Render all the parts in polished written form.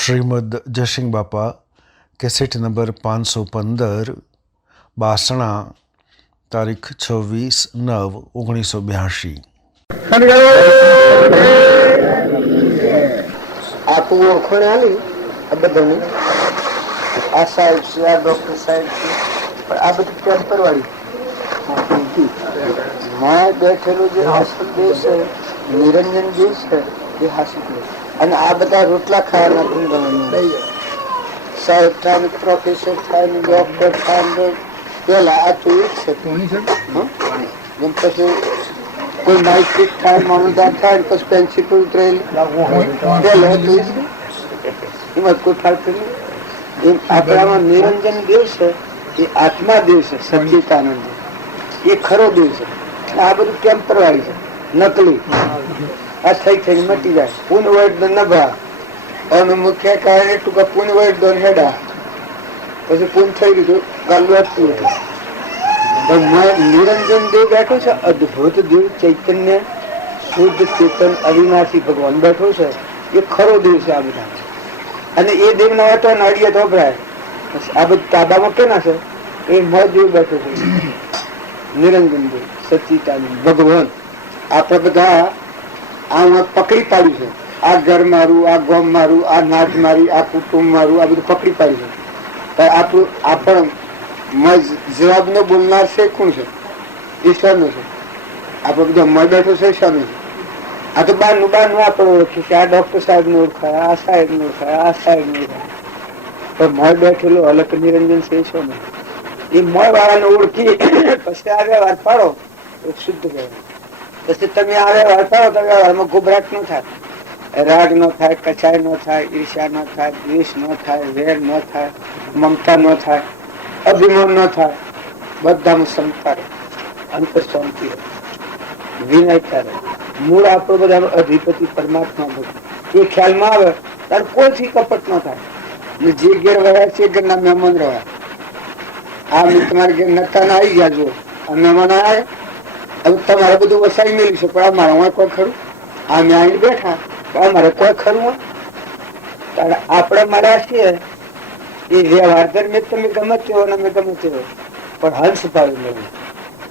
શ્રીમદ જયસિંહ બાપા cassette number 515 Basna તારીખ 26/9/1982। आप ओळखण आली बधाने आ साहेब છે આ ડોક્ટર સાહેબ છે પણ આ બધું ટેમ્પર વાળી માં બેઠેલું જે અસલ દેશ છે નિરંજન દેશ છે એ હાસિલ અને આ બધા રોટલા ખાવાના ગુણગાન સાહેબ થાય પ્રોફેસર થાય ડોક્ટર થાય પેલા આ તો એક છે જેમ પછી કોઈ માઇસ્ટ્રેટ થાય મામલદાર થાય પછી પ્રિન્સિપલ ઉતરેલી એમાં કોઈ ફાલતુ નહીં. એમ આપણામાં નિરંજન દેવ છે એ આત્મા દેવ છે, સચ્ચિદાનંદ એ ખરો દેવ છે. આ બધું ટેમ્પરરી છે, નકલી. આ થઈ થઈને મટી જાય. પૂન વર્ડ નભા અને મુખ્ય કારણે ટૂંકા પૂન વર્ડ દોન હેડા પછી પૂન થઈ ગયું ગાલું આપતું હતું. પણ નિરંજન દેવ બેઠો છે, અદભુત દેવ ચૈતન્ય શુદ્ધ ચેતન અવિનાશી ભગવાન બેઠો છે. એ ખરો દેવ છે આ બધા. અને એ દેવ ના હોય તો નાડીએ તો ભરાય. આ બધું તાબામાં કેના છે એ મય દેવ બેઠો છે. નિરંજન દેવ સચ્ચિદાનંદ ભગવાન આપણે બધા આ પકડી પાડ્યું છે. આ ઘર મારું, આ ગોમ મારું, આ નાચ મારી, આ કુટુંબ મારું, આ બધું પકડી પાડ્યું છે. આપણું આપણ જવાબ ન બોલનાર છે કોણ છે? ઈશ્વરનો છે. આપડે બધા મય બેઠો છે ઈશ્વરનો છે. આ તો બારનું આપણે ઓળખીએ છીએ. આ ડોક્ટર સાહેબ ને ઓળખાય, આ સાહેબ ને ઓળખાય, આ સાહેબ ને ઓળખાય. પણ મય બેઠેલો અલગ નિરંજન છે ઈશ્વરનો. એ મય વાળાને ઓળખી પછી આ વ્યવહાર પાડો તો શુદ્ધ કહેવાય. પછી તમે આ વ્યવહાર પાડો તો વ્યવહારમાં ગોબરાટ ન થાય, રાગ ન થાય, કચાય ન થાય, ઈર્ષ્યા ન થાય, દ્વેષ ન થાય, વેર ન થાય, મમતા ન થાય, અભિમાન ન થાય. બધામાં ક્ષમતા રહે, અંતર શાંતિ રહે, વિનયતા રહે. મૂળ આપણો બધા અધિપતિ પરમાત્મા ભગવાન એ ખ્યાલમાં આવે ત્યારે કોઈથી કપટ ન થાય. જે ઘેર રહ્યા છે ઘરના મહેમાન રહ્યા. આ તમારે ઘેર નતા ના આવી ગયા જો આ મહેમાન આવે હવે તમારે બધું વસાઈ મેળ્યું છે પણ અમારે હું કોઈ ખરું આ મેં આવીને બેઠા અમારે કોઈ ખરું હોય ત્યારે આપણે મળ્યા છીએ. એ વ્યવહાર દરમિયાન તમે ગમે તેવો ને અમે ગમે તેવો પણ હંસ ભાવી લેવું.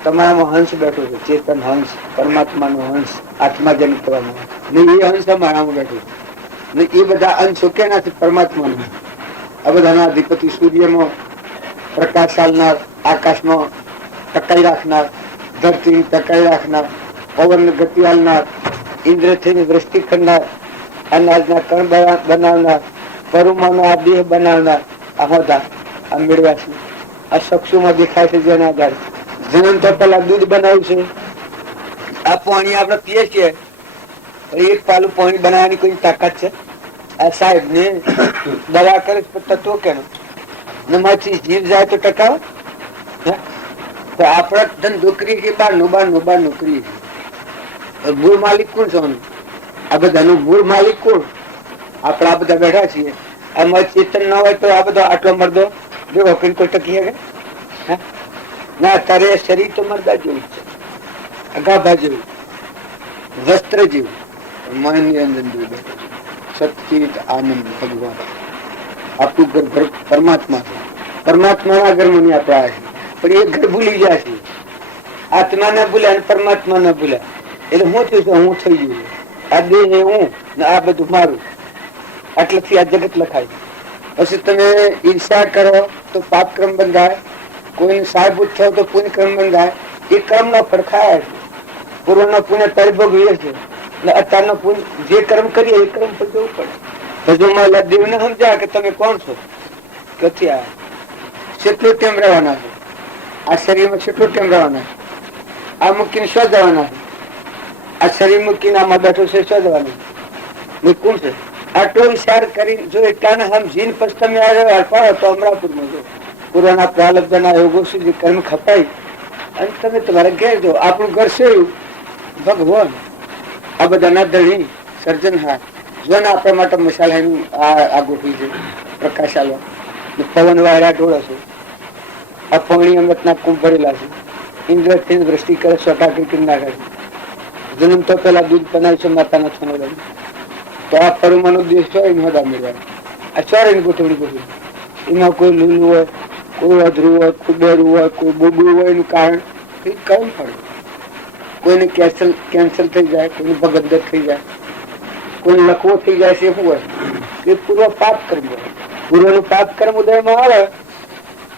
તમારામાં હંસ બેઠો છે, ચેતન હંસ, પરમાત્મા નો હંસ, આત્મા જનિત થવાનો ને એ હંસ અમારામાં બેઠો છે. ને એ બધા અંશો કેનાથી? પરમાત્મા નો. આ બધાના અધિપતિ સૂર્યમાં પ્રકાશ ચાલનાર, આકાશમાં ટકાઈ રાખનાર, ધરતી ટકાઈ રાખનાર, પવન ગતિ આલનાર, ઇન્દ્રથી દ્રષ્ટિ કરનાર, અનાજના કણ બનાવનાર, પરુમાનો આ દેહ બનાવનાર. આ બધા આ મેળવ્યા છે. આ ચક્ષુમાં દેખાય છે જેના આધારે જન્મ તો પેલા દૂધ બનાવ્યું છે. આ પાણી આપણે પીએ છીએ. એક પાલું પાણી બનાવવાની કોઈ તાકાત છે? આ સાહેબ ને દવા કરે તત્વો કેનો નમાંથી જીવ જાય તો ટકાવ. તો આપડે ધંધો કરીએ કે બાર નોકરી. મૂળ માલિક કોણ છે? આ બધાનું મૂળ માલિક કોણ? આપડે આ બધા બેઠા છીએ. આમાં ચેતન ના હોય તો આ બધો આટલો મરદો જો કોઈ ટકી શકે ના? અત્યારે શરીર તો મરદા જેવું છે, અગાભા જેવું, વસ્ત્ર જેવું. મન નિરંજન જેવું બેઠો છે. સચ્ચિદ આનંદ ભગવાન આપણું ઘર પરમાત્મા છે. પરમાત્માના ઘરમાં નહીં આપણે આવ્યા છે પણ એ ઘર ભૂલી ગયા છે. આત્મા ના ભૂલ્યા અને પરમાત્મા ના ભૂલ્યા. એટલે હું થયું હું થઈ ગયું. આ દેહ હું ને આ બધું મારું. આટલેથી આ જગત લખાય. પછી તમે ઈર્ષા કરો તો પાપ ક્રમ બંધાય, કોઈને સાહેબૂત થયો તો પુણ્ય ક્રમ બંધાય. એ ક્રમ નો ફરખાય. પૂર્વ નો પુણ્ય તરભોગવીએ છે એટલે અત્યારનો પુણ્ય જે કર્મ કરીએ એ કર્મ પર જવું પડે. ભજોમાં દેવને સમજાય કે તમે કોણ છો, ક્યાંથી આવ્યા, કેટલો ટેમ રહેવાના છે, આ શરીરમાં કેટલો ટેમ રહેવાના છે, આ મૂકીને શું જવાના છે, આ શરીર મૂકીને આમાં બેઠો છે શું જવાનું કોણ છે? આટલો વિચાર કરી જો એટલાને સમજીને પછી તમે પાડો તો અમરાપુરમાં જો પૂર્વના પ્રાલબ્ધના યોગો સુધી કર્મ ખપાય અને તમે તમારે ઘેર જો. આપણું ઘર છે ભગવાન. આ બધાના ધણી સર્જનહાર જો ને આપણા માટે મસાલાનું આ ગોઠવી છે. પ્રકાશ આલવા પવન વાળા ઢોળો છે. આ પાણી અમૃતના કુંભ ભરેલા છે. ઇન્દ્રથી દ્રષ્ટિ કરે સ્વટા કરી નાખે છે. જન્મ તો પેલા દૂધ બનાવ્યું છે માતાના થનો તો આ પરુમાનો દેશ હોય મોડા મેળવાય. આ ચોરેની ગોઠવણી ગોઠવી. એમાં કોઈ લીલું હોય, કોઈ અધરું હોય, કોઈ બેરું હોય, કોઈ બોબડું હોય. એનું કારણ કઈ કરમ પડે. કોઈને કેન્સર થઈ જાય, કોઈને ભગંદર થઈ જાય, કોઈને લકવો થઈ જાય છે. શું હોય એ પૂર્વ પાપ કર્મ હોય. પૂર્વનું પાપ કર્મ ઉદયમાં આવે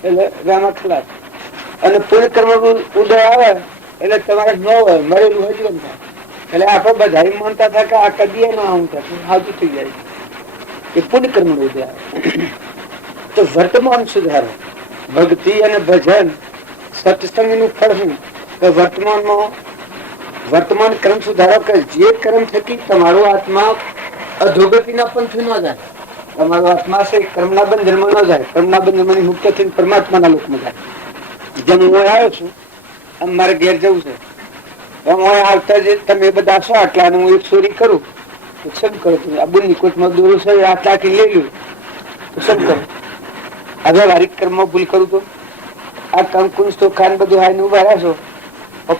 એટલે રામા ખલાસ, અને પુણ્ય કર્મ ઉદય આવે એટલે તમારે ન હોય, મરેલું હોય જીવન થાય. એટલે આપણે બધા માનતા હતા કે આ કદી ન આવું થશે, હાજુ થઈ જાય. એ પુણ્ય કર્મ ઉદય આવે. તો વર્તમાન સુધારો, ભક્તિ અને ભજન સત્સંગ નું ફળ શું? વર્તમાનમાં વર્તમાન કર્મ સુધારો કે જે કર્મ થકી તમારો આત્મા અધોગતિના પંથ ન જાય, તમારો આત્મા છે કર્મના બંધનમાં ન જાય, કર્મના બંધનમાંથી મુક્ત થઈને પરમાત્માના લોકમાં જાય. જેમ હું આવ્યો છું, આમ મારે ઘેર જવું છે, આવતા જે તમે બધા છો આટલા, હું એક ચોરી કરું તો સમ કરો. આ બુનની કોટમાં દોરું છે, આટલાથી લઈ લ્યું તો સમ કરો. આ વ્યવહારિક કર્મમાં ભૂલ કરું તો આ કંકુશ તો ખાન બધું હાઈને ઉભા રહેશો,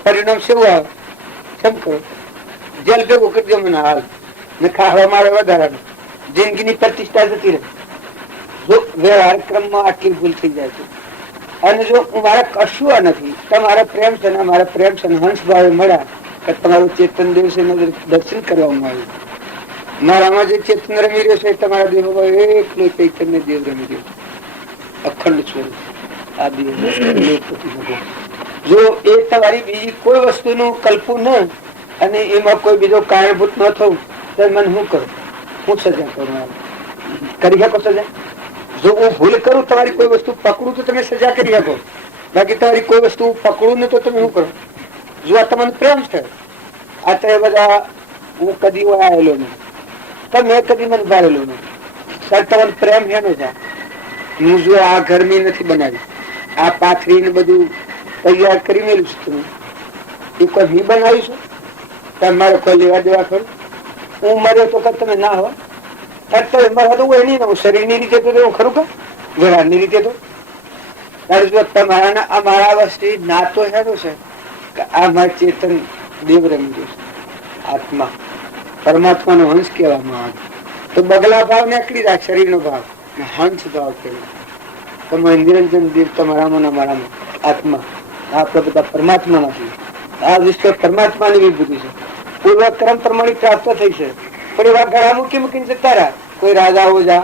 પરિણામ શું આવે? સમ કરો. જેલ ભેગો કરજો મને હાલ ને ખાવા મારે વધારાનું, જિંદગીની પ્રતિષ્ઠા જતી રહે. જો વ્યવહારિક ક્રમમાં આટલી ભૂલ થઈ જાય છે. અને જો મારે કશું નથી, તમારા પ્રેમ છે ને મારા પ્રેમ છે હંસ ભાવે મળ્યા કે તમારું ચેતન દેવ છે દર્શન કરવામાં આવ્યું. મારામાં જે ચેતન રમી રહ્યો છે તમારા દેવમાં એકલો ચૈતન્ય દેવ રમી રહ્યો, અખંડ સ્વરૂપ આ દેવ. જો એ તમારી બીજી કોઈ વસ્તુનું કલ્પું ન અને એમાં કોઈ બીજો કારણભૂત ન થવું તો મને શું કરું? હું સજા કરું? કરી શકો સજા? જો હું ભૂલ કરું, તમારી કોઈ વસ્તુ પકડું તો તમે સજા કરી શકો, બાકી તમારી કોઈ વસ્તુ પકડું ને તો તમે શું કરો? જો આ તમને પ્રેમ છે, આ તો બધા હું કદી આવેલો નહીં, તમે કદી મને ભારેલો નહીં, સર તમને પ્રેમ હેનો છે. હું જો આ ગરમી નથી બનાવી, આ પાથરી ને બધું તૈયાર કરી મેળ્યું છે, તમે એ કોઈ બી બનાવીશું? તમારે કોઈ લેવા દેવા ખરું? હું મર્યો તો તમે ના હોય શરીરની રીતે તો ખરું કે વ્યવહારની રીતે તો તમારા અમારા વસ્તી નાતો હેરો છે કે આ મારે ચેતન દેવ રમી ગયું છે, આત્મા પરમાત્માનો હંસ કહેવામાં આવે. તો બગલા ભાવ નીકળી જાય, શરીરનો ભાવ હંસ ભાવ કહેવાય. તમે નિરંજન દેવ તમારામાં અમારામાં આત્મા, આપણે બધા પરમાત્મા નથી. આ વિશ્વ પરમાત્માની વિભૂતિ છે, પૂર્વ ક્રમ પ્રમાણે પ્રાપ્ત થઈ છે. પણ એવા ઘણા મૂકી મૂકીને જતા રહ્યા. કોઈ રાજાઓ જા,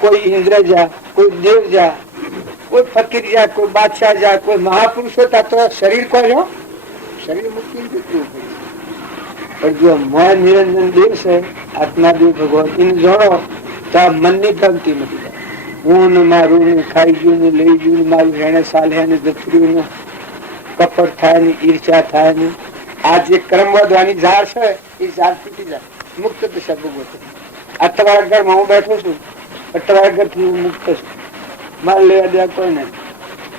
કોઈ ઇન્દ્ર જા, કોઈ દેવ જા, કોઈ ફકીર જા, કોઈ બાદશાહ જા, કોઈ મહાપુરુષો હતા. તો શરીર કોઈ જો શરીર મૂકીને જતું. પણ જો મન નિરંજન દેવ છે, આત્મા દેવ ભગવાન એને જોડો તો આ મનની ગમતી નથી જાય. હું ને મારું ને ખાઈ ગયું ને લઈ ગયું ને મારું હેને સાલ હેને જતું ને કપટ થાય ને ઈર્ષા થાય ને આ જે કર્મ વધવાની ઝાડ છે એ ઝાડ તૂટી જાય, મુક્ત દશા ભોગવતો. આ તમારા ઘરમાં હું બેઠો છું, તમારા ઘરથી હું મુક્ત છું, મારે લેવા દેવા કોઈ નથી.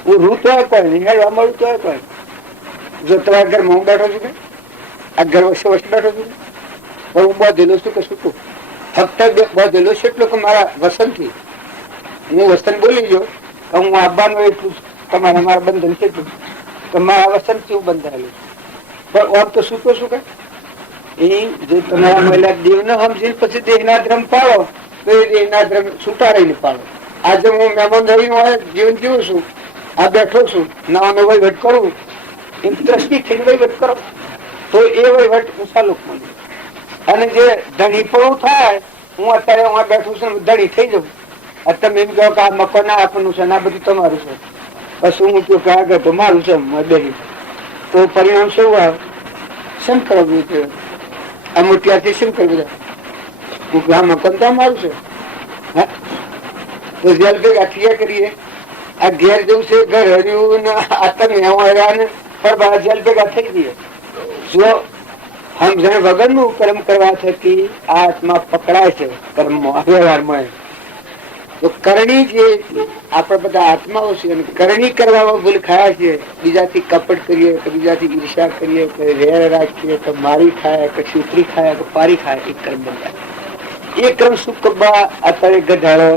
હું રૂ તો કોઈ નહીં, હેડવા મળું તો કોઈ. જો તમારા ઘરમાં હું બેઠો છું કે આ ઘર વચ્ચે વચ્ચે બેઠો છું, પણ હું બાંધેલો છું કે છૂટું ફક્ત બાંધેલો છે એટલું કે મારા વસનથી હું વસન બોલી ગયો કે હું આવવાનું એટલું તમારા મારા બંધન છે એટલું કે મારા વસનથી હું બંધાયેલું. પણ આમ તો છૂટો શું કે એ જે તમારા મહિલા દેવ ને સમજીને પછી દેહના ધર્મ પાડો તો એ દેહના ધર્મ છૂટાડીને પાડો. આજે હું મહેમાન રહી જીવન જીવું છું, આ બેઠો છું, નવાનો વહીવટ કરું, એમ દ્રષ્ટિ થઈને વહીવટ કરો તો એ વહીવટ ઊંચા લોકમાં. અને જે ધણીપણું થાય, હું અત્યારે હું બેઠું છું ધણી થઈ જવું, તમે એમ કહો કે આ મકાન આપવાનું છે, આ બધું તમારું છે, પછી હું કહું કે આગળ તો મારું છે બેહી, તો પરિણામ શું આવે? શમ કરવું જોઈએ? અમુક ત્યાંથી શું કરવું? હું આ મકાન તો મારું છે, હા તો જેલ ભેગા થયા કરીએ. આ ઘેર જવું છે, ઘર હર્યું ને આ તમે હર્યા ને પર જેલ ભેગા થઈ જઈએ. જો સમજણ વગરનું કર્મ કરવા થકી આ આત્મા પકડાય છે કર્મમાં, વ્યવહારમાં. તો કરણી જે આપણે બધા આત્માઓ છે અને કરણી કરવામાં ભૂલ ખાયા છીએ, બીજાથી કપટ કરીએ કે બીજાથી ઈર્ષા કરીએ કે વેર રાખીએ કે મારી ખાય કે છૂતરી ખાય કે પારી ખાય, એ કર્મ બંધાય. એ ક્રમ શું કબા અત્યારે ગધાડો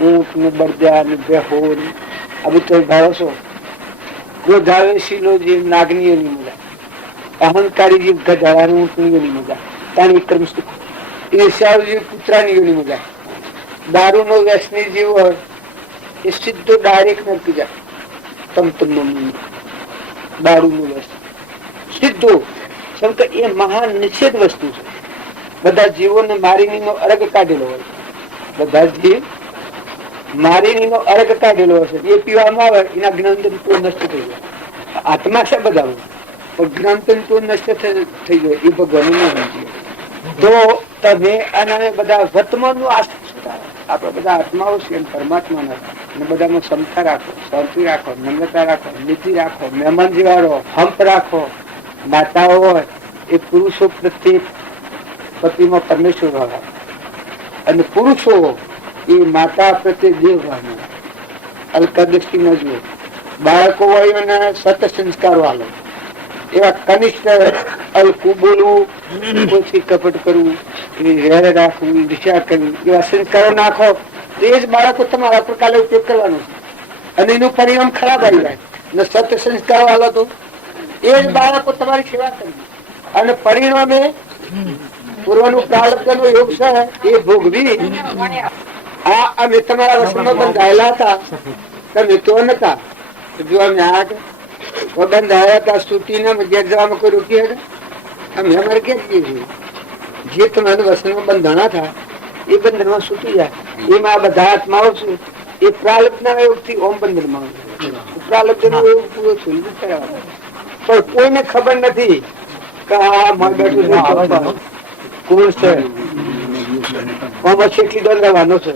ઊંટ ને બરજા ને બેહો આ બધું ભાવો છો. ગોધાવેશીલો જે નાગનીઓની મજા, અહંકારી જે ગધાડા ઊંટનીઓની મજા, તાણી ક્રમ સુખ. ઈર્ષાઓ જે કૂતરાનીઓની મજા, દારૂનો વ્યસની જીવ હોય એ સીધો ડાયરેક્ટ નરકી જાય. દારૂનું વ્યસન સીધું, કેમ કે એ મહાન નિષેધ વસ્તુ છે. બધા જીવોને મારીનીનો અર્ગ કાઢેલો હોય, બધા જીવ મારીનીનો અર્ગ કાઢેલો હશે. એ પીવામાં આવે એના જ્ઞાનતંતુઓ નષ્ટ થઈ જાય. આત્મા છે બધા, પણ જ્ઞાનતંતુઓ નષ્ટ થઈ જાય. એ ભગવાન ના સમજીએ તો તમે અને બધા વર્તમાનનું આપડે બધા આત્માઓ છે પરમાત્માના, અને બધામાં ક્ષમતા રાખો, શાંતિ રાખો, નમ્રતા રાખો, નીતિ રાખો, મહેમાન જીવાડો, હંપ રાખો. માતાઓ હોય એ પુરુષો પ્રત્યે પતિમાં પરમેશ્વર હોય, અને પુરુષો એ માતા પ્રત્યે દેવ હોય. અલકા દ્રષ્ટિ ન જુઓ. બાળકો હોય એને સત સંસ્કારો આલો. એવા કનિષ્ઠ અલકું બોલવું, કોઈથી કપટ કરવું, રેડ રાખવું, ઈર્ષ્યા કરવી, એવા સંસ્કારો નાખો તો એ જ બાળકો તમારા પર કાલે ઉપયોગ કરવાનો છે, અને એનું પરિણામ ખરાબ આવી જાય. ને સત સંસ્કારો આલો તો એ જ બાળકો તમારી સેવા કરવી, અને પરિણામે પૂર્વનું પ્રારબ્ધનો યોગ છે એ ભોગવી. આ અમે તમારા વસમાં બંધાયેલા હતા, તમે તો નતા. જો અમે આ બંધાયા હતા સ્તુતિને ઘેર જવામાં કોઈ રોકી હતા? અમે અમારે ઘેર જઈએ છીએ. જે તમારા વસનમાં બંધાણા હતા એ બંધનમાં છૂટી જાય. એમાં આ બધા આત્માઓ છે એ પ્રારબ્ધના યોગથી ઓમ બંધનમાં પ્રારબ્ધનો યોગ પૂરો થઈ કરાવવાનો. પણ કોઈને ખબર નથી કે આ મળ બેઠું છે કોણ છે, આમાં છેટલી દોર રહેવાનો છે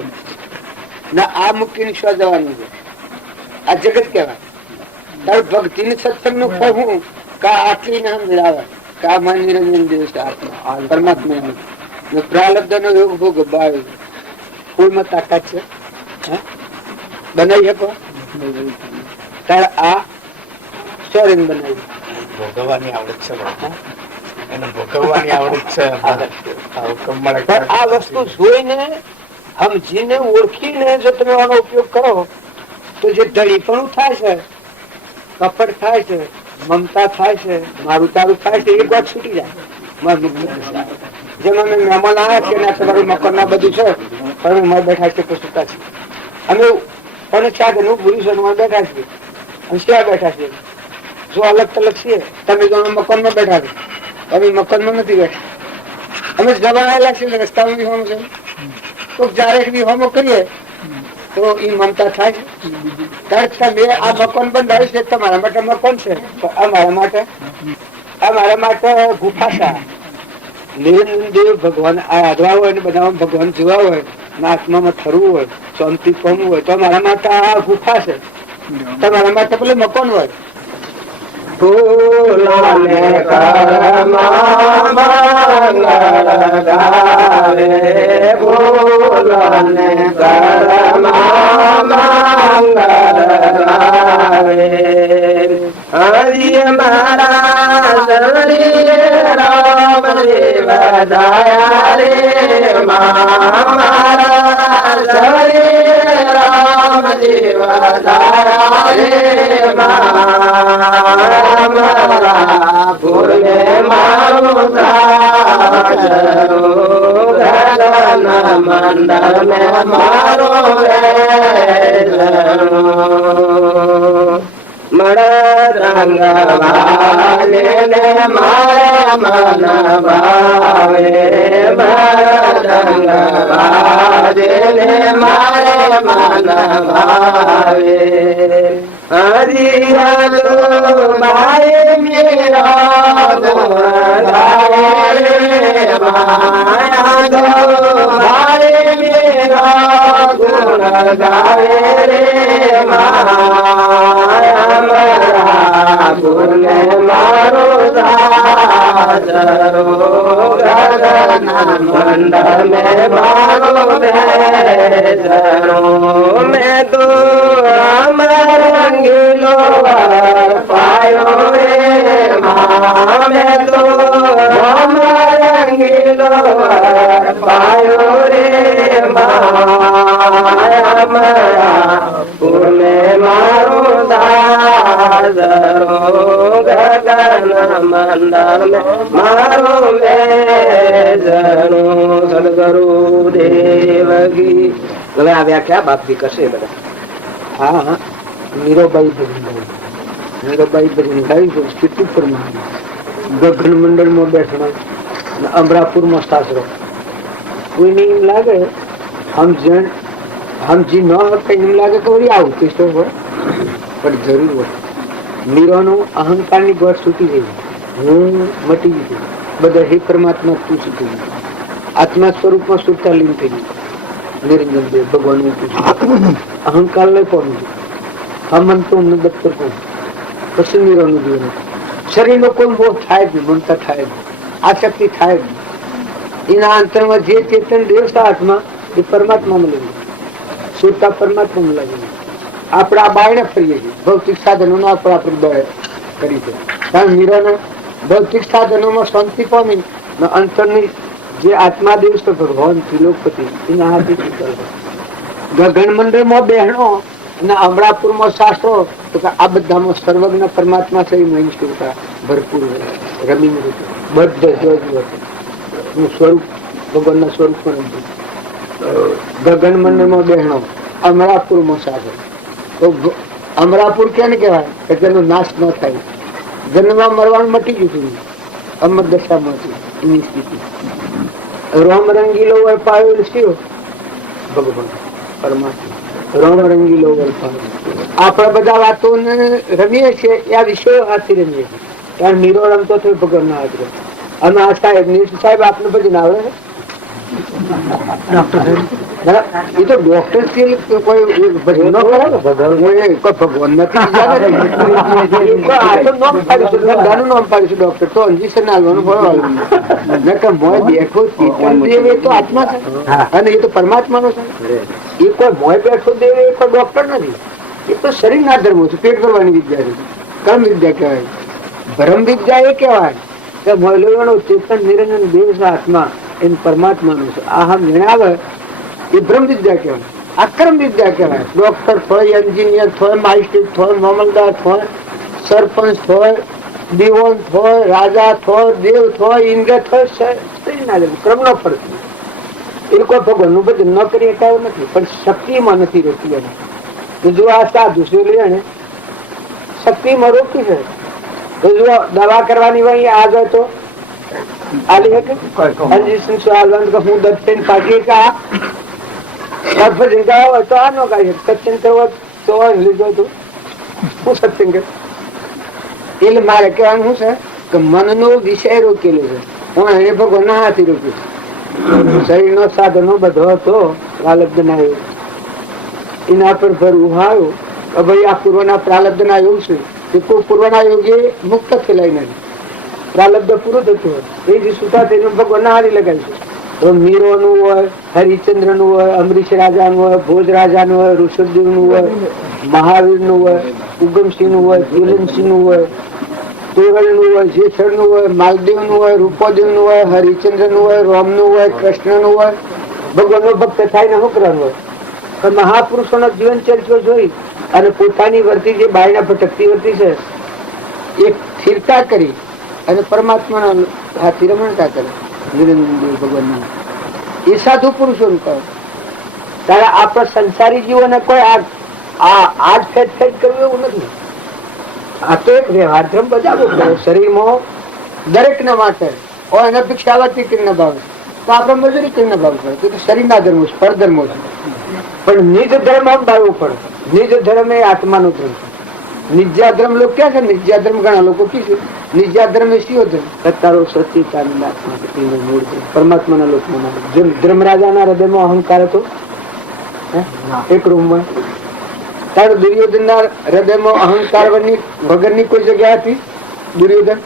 ને આ મૂકીને શું જવાનું છે. આ જગત કહેવાય. તાર ભક્તિ ને સત્સંગ નું કહું કે આટલી નામ આવે કે આ મન નિરંજન દિવસ આત્મા પરમાત્મા પ્રારબ્ધ નો યોગ ભોગ બાવે ફૂલમાં તાકાત છે. બનાવી શકો તાર આ શરીર બનાવી ભોગવવાની આવડત છે, એને ભોગવવાની આવડત છે. આ વસ્તુ જોઈને સમજીને ઓળખીને જો તમે આનો ઉપયોગ કરો તો જે દળીપણું થાય છે, કપટ થાય છે, મમતા થાય છે, મારું તારું થાય છે, એક વાત છૂટી જાય. જેમાં અમે મહેમાન આવ્યા છે તમારું મકાન ના બધું છે પણ બેઠા છે સુતા છે. અમે પણ ચાદરનું પૂરી સન્માન બેઠા છીએ અને શ્યા બેઠા છીએ. જો અલગ તલગ છીએ તમે જો મકાનમાં બેઠા છો, અમે મકાનમાં નથી બેઠા. અમે જવા આવેલા છીએ રસ્તામાં બી હોમો છે તો જયારે બી હોમો કરીએ તો એ મમતા થાય છે. તમે આ મકાન બંધાવ્યું છે તમારા માટે મકાન છે, અમારા માટે ગુફા છે. નિરંજન દેવ ભગવાન આધવા હોય ને બધા ભગવાન જોવા હોય ને આત્મામાં ઠરવું હોય, શાંતિ પામવું હોય તો અમારા માટે આ ગુફા છે, તમારા માટે પેલું મકાન હોય. ફૂલોને કરમાં મંગળ ગાવે, ફૂલોને કરમાં મંગળ ગાવે. હરિ મારા શરીર રામ વધાયા રે, મારા શરીર રામ વધાયા રે. મારા ભૂલે મારું સાજરું, ગગન મંડળ મે મારો વેજરું. મરદંગ વાલે ને મારે મન ભાવે, મરદંગ વાલે ને મારે મન ભાવે. હરિહરો માય મેરા ગુણ ગાવે, માયા દો માય મેરા ગુણ ગાવે રે. માયા મરા ગુણ મારો સાજરો, ગગન મંડળ મે મારો બેજરો. મેં તો રંગીલો પાયો રે, મેં તો રંગીલો પાયો રે. માયા મરા પુણે મારો દાજરો, ગગન મંડળ મે મારો બેજરો. સદગુરુ દેવકી હવે આ વ્યાખ્યા બાપજી કરશે બધા. હા, મીરાબાઈ ભજનભાઈ સ્થિતિ ગગન મંડળ માં બેઠા, અમરાપુર માં સાસરો. કોઈને એમ લાગે સમજી ન હકે, એમ લાગે કે આવું કિસ્સો હોય, પણ જરૂર હોય. મીરાનું અહંકાર ની ગોઠ છૂટી ગઈ, હું મટી ગયું, બધા હે પરમાત્મા તું છૂટી ગયું, આત્મા સ્વરૂપમાં સુરતા લીન થઈ ગયું. નિરંજન દેવ ભગવાન અહંકાર લઈ પહોંચ્યું. હમન તો અમને દફતર કોણ પછી મીરાનું જીવન. શરીર નો કોઈ મોહ થાય જ નહીં, મમતા થાય જ નહીં, આસક્તિ થાય જ નહીં. એના અંતરમાં જે ચેતન દેવતા આત્મા એ પરમાત્મામાં લાગી, સુરતા પરમાત્મામાં લાગી. આપણે આ બાયણે ફરીએ છીએ ભૌતિક સાધનો આપણે બળ કરી છે. કારણ મીરાના ભૌતિક સાધનોમાં શાંતિ પામી અંતરની જે આત્મા દેવ છે ભગવાન ત્રિલોકપતિ એના હાથે ગગન મંડળ માં બહેનો અને અમરાપુર માં શાસ્ત્રો, તો આ બધામાં સર્વજ્ઞ પરમાત્મા છે. ભરપૂર રમીને બધે સ્વરૂપ ભગવાનના સ્વરૂપ પણ ગગન મંડળ માં બહેનો, અમરાપુર માં શાસ્ત્રો. તો અમરાપુર કેને કહેવાય કે તેનો નાશ ન થાય, જન્મમાં મરવાનું મટી ગયું, અમર દશામાં એની સ્થિતિ. રોમ રંગીલો હોય પાવેલ શિવ ભગવાન પરમાત્મા, રોમ રંગીલો હોય પાવેલ. આપણે બધા વાતો રમીએ છીએ, આ વિષયો હાથથી રમીએ છીએ. કારણ મીરો રમતો થયો ભગવાન ના હાથ. અને આ સાહેબ સાહેબ આપને ભજન આવડે છે? એ તો ડોક્ટર કોઈ ભજન ભગવાન નથી. નામ પાડીશું ડોક્ટર તો અંજીસર ના હાલવાનું ભણવાનું. મોય બેઠો દેવ એ તો આત્મા છે અને એ તો પરમાત્મા નો છે. એ કોઈ મોય બેઠો દેવ એ કોઈ ડોક્ટર નથી. એ તો શરીર ના ધર્મો છે, પેટ ભરવાની વિદ્યા છે, કર્મ વિદ્યા કહેવાય. ભ્રમ વિદ્યા એ કહેવાય કે મોયલો ચેતન નિરંજન દેવ છે આત્મા એમ પરમાત્મા નું છે. આ હમ જણાવે એ બ્રહ્મ વિદ્યા કહેવાય. આ કર્મ વિદ્યા કહેવાય. ડોક્ટર થોય, એન્જિનિયર થોય, માસ્ટર થોય, મામલદાર થોય, સરપંચ થોય, દિવાન થોય, રાજા થોય, દેવ થોય, ઇન્દ્ર થોય, ક્રમ નો ફરક. એ કોઈ ભગવાન નું ભજન ન કરી શકાય નથી, પણ શક્તિમાં નથી રહેતી એને. જો આ સાધુ છે એને શક્તિમાં રોકી છે. જો દવા કરવાની હોય આ જાય તો આલી હકે હું દર્શન પાકી ભજન ગાવ હોય તો આ ન ગાય. સત્સંગ કરવો તો લીધો હતું હું સત્સંગ એટલે મારે કહેવાનું શું છે કે મનનો વિષય રોકેલો છે, હું એને ભગવાન ના હાથી રોક્યું. શરીર નો સાધનો બધો હતો પ્રાલબ્ધ ના યોગ, એના પર ભર ઉહાયો કે ભાઈ આ પૂર્વના પ્રાલબ્ધ ના યોગ છે. કોઈ પૂર્વના યોગે મુક્ત થયેલા નથી, પ્રાલબ્ધ પૂરું થતું હોય એ જ સુતા તેને ભગવાન ના હારી લગાવી છે. મીરો નું હોય, હરિચંદ્ર નું હોય, અમરીશ રાજા નું હોય, ભોજ રાજા નું હોય, ઋષભદેવ નું હોય, મહાવીર નું હોય, ઉગમસિંહ નું હોય, ઝુલનસિંહ નું હોય, તોરલ નું હોય, જેસર નું હોય, માલદેવ નું હોય, રૂપોદેવ નું હોય, હરિચંદ્ર નું હોય, રોમ નું હોય, કૃષ્ણ નું હોય. ભગવાન નો ભક્ત થાય ને શું કરવાનું હોય? પણ મહાપુરુષો નો જીવન ચરિત્ર જોઈ અને પોતાની વર્તી જે બાયના ભટકતી વર્તી છે એ સ્થિરતા કરી અને પરમાત્માના હાથી રમણતા કરે. નિરંજન ભગવાન એ સાધુ પુરુષો કહે. ત્યારે આપણા સંસારી જીવોને કોઈ આજ ફેદ ફેદ કરવું એવું નથી. આ તો એક વ્યવહાર ધર્મ બજાવવો પડે શરીરમાં દરેક ને માટે. એને ભિક્ષાવતી કરીને ભાવે તો આપણે મજૂરી કરીને ભાવ પડે. તો શરીરના ધર્મો છે, પરધર્મો છે. પણ નિજ ધર્મ ભાવવું પડે. નિજ ધર્મ એ આત્માનો ધર્મ છે. નિજ્યા ધર્મ લોકો ક્યાં છે? નિજ્યા ધર્મ ઘણા લોકો કીધું. નિજ્યા ધર્મ એ શિવ ધર્મ સત્તારો સચિતાનંદ આત્મા મૂળ ધર્મ પરમાત્માના લોકમાં. જેમ ધર્મરાજાના હૃદયમાં અહંકાર હતો એક રૂમમાં, ત્યારે દુર્યોધન ના હૃદયમાં અહંકાર વગરની કોઈ જગ્યા હતી? દુર્યોધન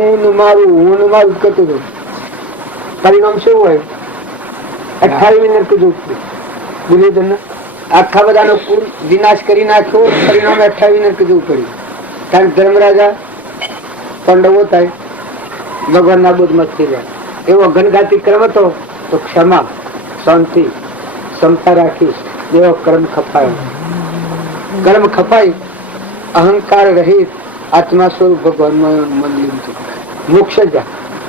હું મારું કરતું હતું. પરિણામ શું હોય? 28 મિનિટ કીધું દુર્યોધન આખા બધાનો વિનાશ કરી નાખ્યો. પરિણામ 28 મિનિટ કીધું કર્યું. કારણ ધર્મરાજા પાંડવો થાય ભગવાન ના બોધમાં થઈ ગયા. એવો ઘનઘાતી કર્મ હતો તો ક્ષમા, શાંતિ, ક્ષમતા રાખી એવો કર્મ ખપાયો. કર્મ ખપાઈ અહંકાર રહિત આત્મા સ્વરૂપ ભગવાન મન લીધું. મોક્ષ જા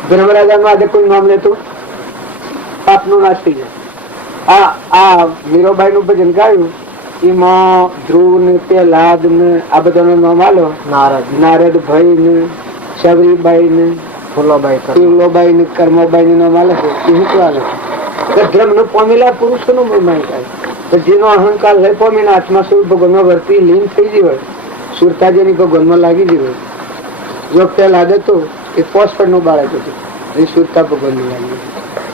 ધર્મરાજા નું આજે કોઈ નામ લેતું પાપનો નાશ થઈ જાય. આ મીરાબાઈ નું ભજન ગાયું એમાં ધ્રુવ ને પ્રહલાદ ને આ બધાનો નામ આલો. નારદ ભાઈ ને શબરીબાઈ ને ફૂલોબાઈ ને કર્મોબાઈ નું નામ આલે છે. એ શું આલે છે ધર્મ નો પામેલા પુરુષો નો મહિમા થાય. જેનો અહંકાર લઈ પામીને આત્મા સ્વરૂપ ભગવાન વર્તી લીન થઈ ગઈ હોય, સુરતા જેની ભગવાનમાં લાગી ગઈ હોય. જો પ્રહલાદ હતો એ પોસ્પર નું બાળક હતું, એ સુરતા ભગવાન ની લાગી.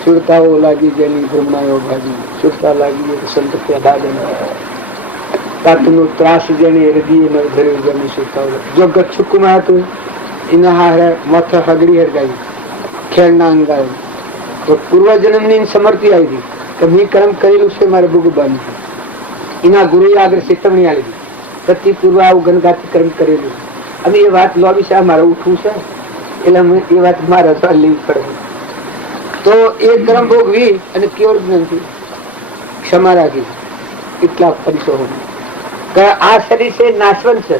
સુરતાઓ લાગી જેની બ્રહ્માઓ ભાગી, સુરતા લાગી સંત પ્રહલાદ તાતનું ત્રાસ જેની હૃદય ન ધર્યું જેની સુરતાઓ. જો ગચ્છુકમાં હતું એના હારે માથે હગડી હરગાઈ ખેડના અંગાયું તો પૂર્વજન્મ ની સમર્થી આવી કે મેં કર્મ કરેલું છે, મારે ભોગ બાંધ્યું. એના ગુરુએ આગળ ચેતવણી આવી પતિ પૂર્વ આવું ગણગાથી કર્મ કરેલું. અને એ વાત લોબી છે, મારે ઉઠવું છે એટલે એ વાત મારે લેવી પડે. તો એ કર્મ ભોગવી અને કેવળ જ્ઞાનથી ક્ષમા રાખી કેટલા પરિસરો આ શરીર છે નાશવંત છે,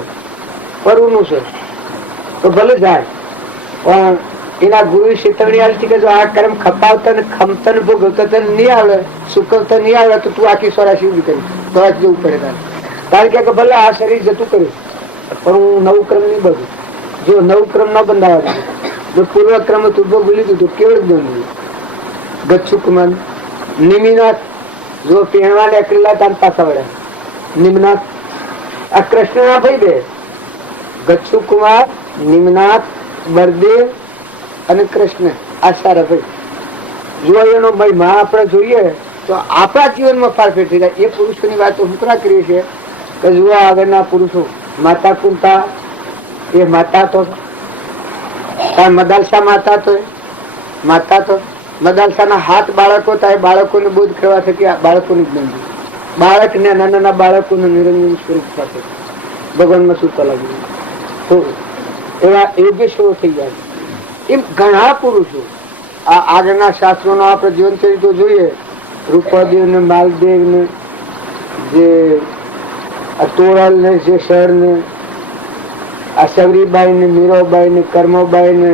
પરનું છે તો ભલે જાય, પણ એના ગુરુ ચેતવણી આવી કે જો આ કર્મ ખપાવતા ને ખમતા ને ભોગવતા નહીં આવે, સુકવતા નહીં આવે તો તું આખી સ્વરાશી ઉભી કરી તો જવું પડે તારે. કારણ કે ભલે આ શરીર જતું કર્યું પણ હું નવું ક્રમ નહીં બધું. જો નવું ક્રમ ન બંધાવા દીધું, જો પૂર્વ ક્રમ તું ભોગવી લીધું તો કેવળ બન્યું. ગચ્છુકમન નિમિનાથ જો પહેરવા નીકળેલા તાર પાછા વળ્યા. નિમનાથ આ કૃષ્ણ ના ભાઈ બે ગચ્છુકુમાર, નિમનાથ, બળદેવ અને કૃષ્ણ આ સારા ભાઈ. જો એનો મહિમા આપણે જોઈએ તો આપણા જીવનમાં ફારફેર થઈ જાય. એ પુરુષોની વાતો હું ક્યાં કરીએ છીએ કે જુઓ આગળના પુરુષો માતા કુંતા એ માતા તો મદાલસા માતા તો માતા તો મદાલસાના હાથ બાળકો થાય, બાળકોને બોધ કરવા થકી બાળકોની જ્ઞાન બાળકને નાના નાના બાળકોનું નિરંજન સ્વરૂપ સાથે ભગવાનમાં સુતા લાગ્યું તો એવા યોગેશ્વરો થઈ જાય. એમ ઘણા પુરુષો આ આગળના શાસ્ત્રોનો આપણે જીવન ચરિત્રો જોઈએ. રૂપાદેવ ને માલદેવ ને જે તોરલ ને જે શહેર ને આ સવરીબાઈ ને મીરાબાઈ ને કર્મોબાઈ ને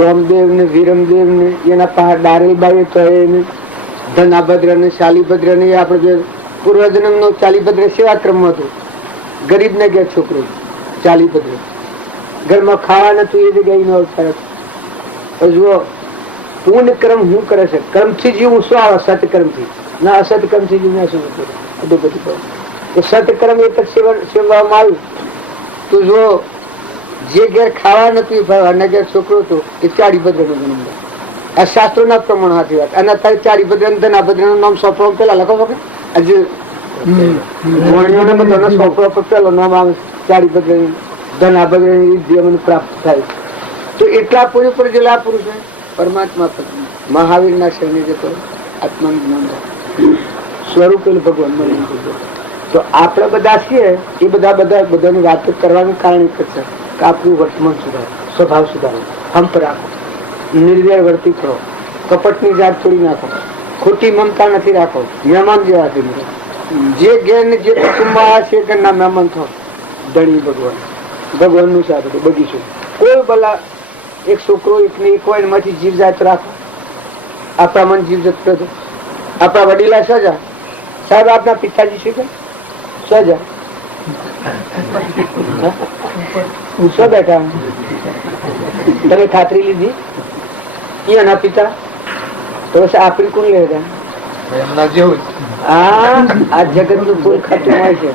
રોમદેવ ને વીરમદેવ ને એના પાસે ડારેલબાઈ તો એને ધનાભદ્ર ને શાલીભદ્ર ને આપણે જે પૂર્વજન્મ નો ચાલીભદ્ર સેવા ક્રમ હતો. ગરીબ ને ગયા છોકરો ચાલીભદ્ર ઘરમાં ખાવા નતું એ જગ્યાએ નો અવસર. જુઓ પૂર્ણ કર્મ શું કરે છે, કર્મ થી જીવું શું આવે સત્કર્મ થી ના અસત કર્મ થી જીવ શું તો સત્કર્મ એક સેવામાં આવ્યું તો જો જે ઘેર ખાવા નથી અને ઘેર છોકરો હતો એ ચાલીભદ્ર નો જન્મ. આ શાસ્ત્રો ના પ્રમાણ હાથી વાત. અને અત્યારે ચાલીભદ્ર ધનાભદ્ર નું નામ સોંપવા પેલા લખો છો કે આજે સોંપવા પર પેલો નામ આવે ચાલીભદ્ર ધનાભદ્ર ની પ્રાપ્ત થાય. તો એટલા પુરુષ પર જેટલા પુરુષ પરમાત્મા મહાવીર ના શરણે જતો આત્માનું જ્ઞાન સ્વરૂપ ભગવાન મળી. તો આપણે બધા છીએ એ બધાની વાતો કરવાનું કારણ એક જ છે કે આપણું વર્તમાન સુધારો, સ્વભાવ સુધારો, હંપ રાખો, નિર્દય વર્તી કરો, કપટની જાત છોડી નાખો, ખોટી મમતા નથી રાખો, મહેમાન જેવાથી જે ઘેર ને જે કુટુંબમાં છે ઘરના મહેમાન થો. ધણી ભગવાન નું સારું બગીચું કોઈ ભલા એક છોકરો એક ને એક હોય એમાંથી જીવ જાત રાખો. આપણા મન જીવ જતો હતો. આપણા વડીલા સજા સાહેબ આપના પિતાજી શું કે સજા શું બેઠા તમે ખાતરી લીધી એના પિતા તો આપણી કોણ લે આ જગત નું ફૂલ ખાતું હોય છે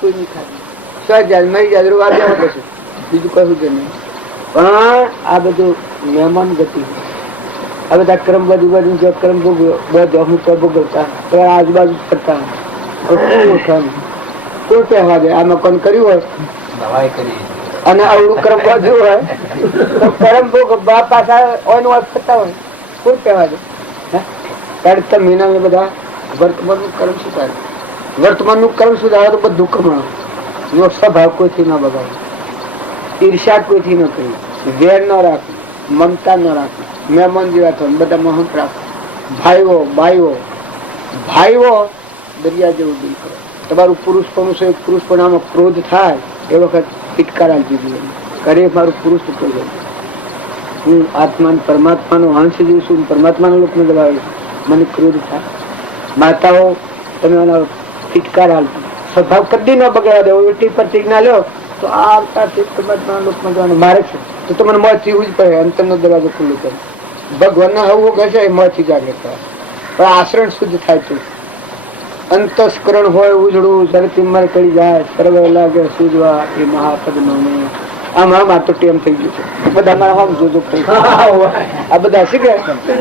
કોઈ નહીં ખાતું સજા મરી જાય વાગ્યા પછી બીજું કહ્યું છે નહીં. પણ આ બધું મહેમાન ગતિ આ બધા ક્રમ બધું જો ક્રમ ભોગવ્યો બધું અમુક ભોગવતા આજુબાજુ કરતા કોઈ કહેવા દે આમાં કોણ કર્યું હોય અને અવળું ક્રમ બધું હોય તો કર્મ ભોગ બાપ પાછા થતા હોય કોઈ કહેવા દે. ત્યારે મહિના બધા વર્તમાનનું કર્મ સુધારે, વર્તમાનનું કર્મ સુધારે તો બધું કમાણું. જો સ્વભાવ કોઈથી ન બગાડે, ઈર્ષા કોઈથી ન કરી, વેર ન રાખવું, મમતા ન રાખવું, મહેમાન જેવા થવાનું, બધા મહંત રાખવું. ભાઈઓ દરિયા જેવું દિલ કરો. તમારું પુરુષ પણ છે, પુરુષ પણ આમાં ક્રોધ થાય એ વખત પિટકારા જીવી કરે મારું પુરુષ ક્રોધ. હું આત્મા પરમાત્માનો અંશ જીવ છું, પરમાત્માના લોકને દબાવે છું. મને ક્રોધ થાય. માતાઓ તમે એના તિટકાર હાલતો સ્વભાવ કદી ન બગાડવા દેવો. એટી પ્રતિજ્ઞા લ્યો તો આવતા લોકમાં જવાનું મારે છે તો તમને મોત થયું જ પડે. અંતરનો દરવાજો ખુલ્લો કરે. ભગવાનના હવું ઘસે એ મોતથી જાગે પણ આચરણ શુદ્ધ થાય છે. અંતસ્કરણ હોય ઉજળું ધરતી મર કરી જાય સર્વે લાગે સૂજવા એ મહાપદ નો આમ આ તો ટેમ થઈ ગયું છે. બધા મારા આમ જોજો કરી આ બધા શીખે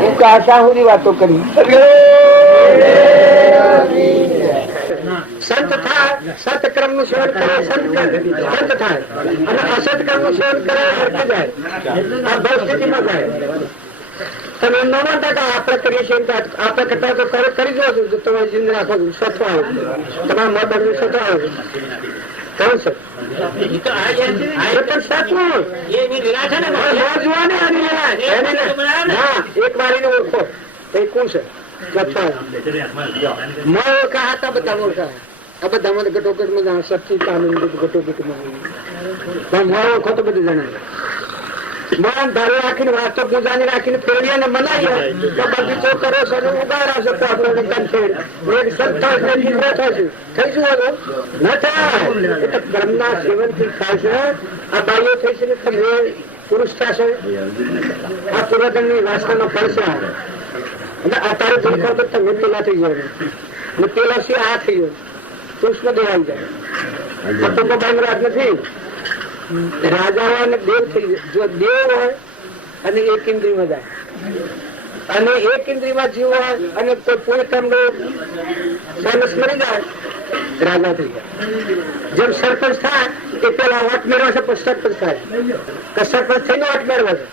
હું કે આશા સુધી વાતો કરી. સંત થાય સત્ક્રમ નું સેવન કરે સંત થાય અને અસત્ક્રમ નું સેવન કરે જાય આ ભવ સ્થિતિમાં જાય. તમે ન માનતા કે આપણે કરીએ છીએ આપણે કરતા તો કરી દો છો તમારી જિંદગી આખો સત્વ આવે તમારા મત બદલું સત્વ આવે કહું સર એક વારી ઓળખો કોણ છે ઓળખા હતા બધા ઓળખા આ બધામાં ઘટોઘટ માં સચિતાનંદ ઘટોઘટ માં ઓળખો તો બધું જણાય. મન ધારો રાખીને વાસ્તવ પૂજાની રાખીને ફેરવી અને મનાવીએ તો બગીચો કરો છો ઉગાડા છો તો આપણે કંઠેડ એક સત્તા થઈ જુઓ ન થાય બ્રહ્મના સેવનથી થાય છે. આ બાહ્ય થઈ છે ને તમે પુરુષ થશે આ પૂર્વજન્મની વાસનાનો ફળ છે. અને અત્યારે જોઈ તો તમે પેલા થઈ જાય ને પેલા છે આ થઈ જાય કૃષ્ણ દેવાઈ જાય. રાજ નથી રાજા હોય અને દેવ થઈ જાય. જો દેવ હોય અને એક ઇન્દ્રિયમાં જાય અને એક ઇન્દ્રિયમાં જીવ હોય અને કોઈ પૂર્ણ કર્મ સરસ મળી જાય રાજા થઈ જાય. જેમ સરપંચ થાય એ પેલા વોટ મેળવે છે પછી સરપંચ થાય કે સરપંચ થઈને વોટ મેળવે છે.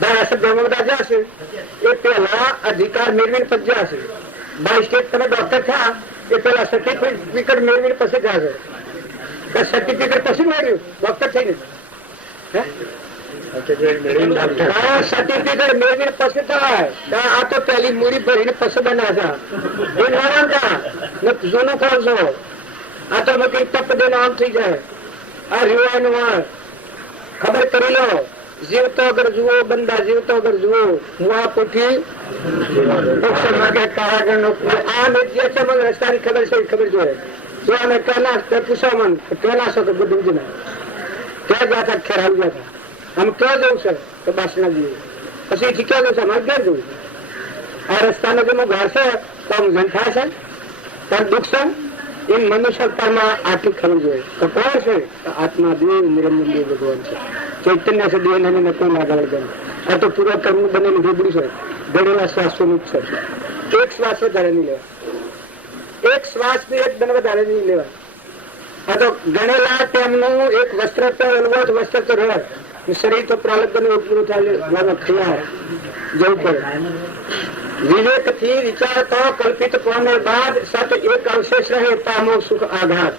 ધારાસભ્યમાં બધા જશે એ પેલા અધિકાર મેળવીને પછી જશે. બાય સ્ટેટ તમે ડોક્ટર થયા એ પેલા સર્ટિફિકેટ મેળવીને પછી જશે. સર્ટિફિકેટ પછી મેળવ્યું ડોક્ટર થઈને સર્ટિફિકેટ મેળવીને પછી થાય. આ તો પેલી મૂડી ભરીને પછી બનાવ્યા એ નાના જૂનો ખાવશો. આ તો કઈ તપ દઈને આમ થઈ જાય. આ રીવાનું વાળ ખબર કરી લો. જીવતો અગર જુઓ બંદા જીવતો અગર જુઓ મુઆ પોથી રસ્તાની ખબર છે ખબર જોઈએ આમ ક્યાં જવું છે તો બાસના જઈએ પછી ક્યાં જવું છે અમારે ઘેર જવું. આ રસ્તાનો જે ઘર છે તો જન થાય છે પણ દુઃખ છે એ મનુષ્યતામાં આટલી ખબર જોઈએ. તો કોણ છે આત્મા દેવ નિરંજન દેવ ભગવાન છે. ચૈતન્ય છે દેવ નાની કોઈ લાગળ ગણ. આ તો પૂર્વ કર્મ બનેલું રૂબરૂ છે. ઘડેલા શ્વાસોનું છે. એક શ્વાસ વધારે નહીં લેવા. એક શ્વાસ ની એક દન વધારે નહીં લેવા. આ તો ગણેલા તેમનું એક વસ્ત્ર તો વસ્ત્ર તો રહે શરીર તો પ્રાલબ્ધ પૂરું થાય જવું પડે. વિવેક થી વિચાર તો કલ્પિત પામે બાદ સત એક અવશેષ રહે પામો સુખ આઘાત.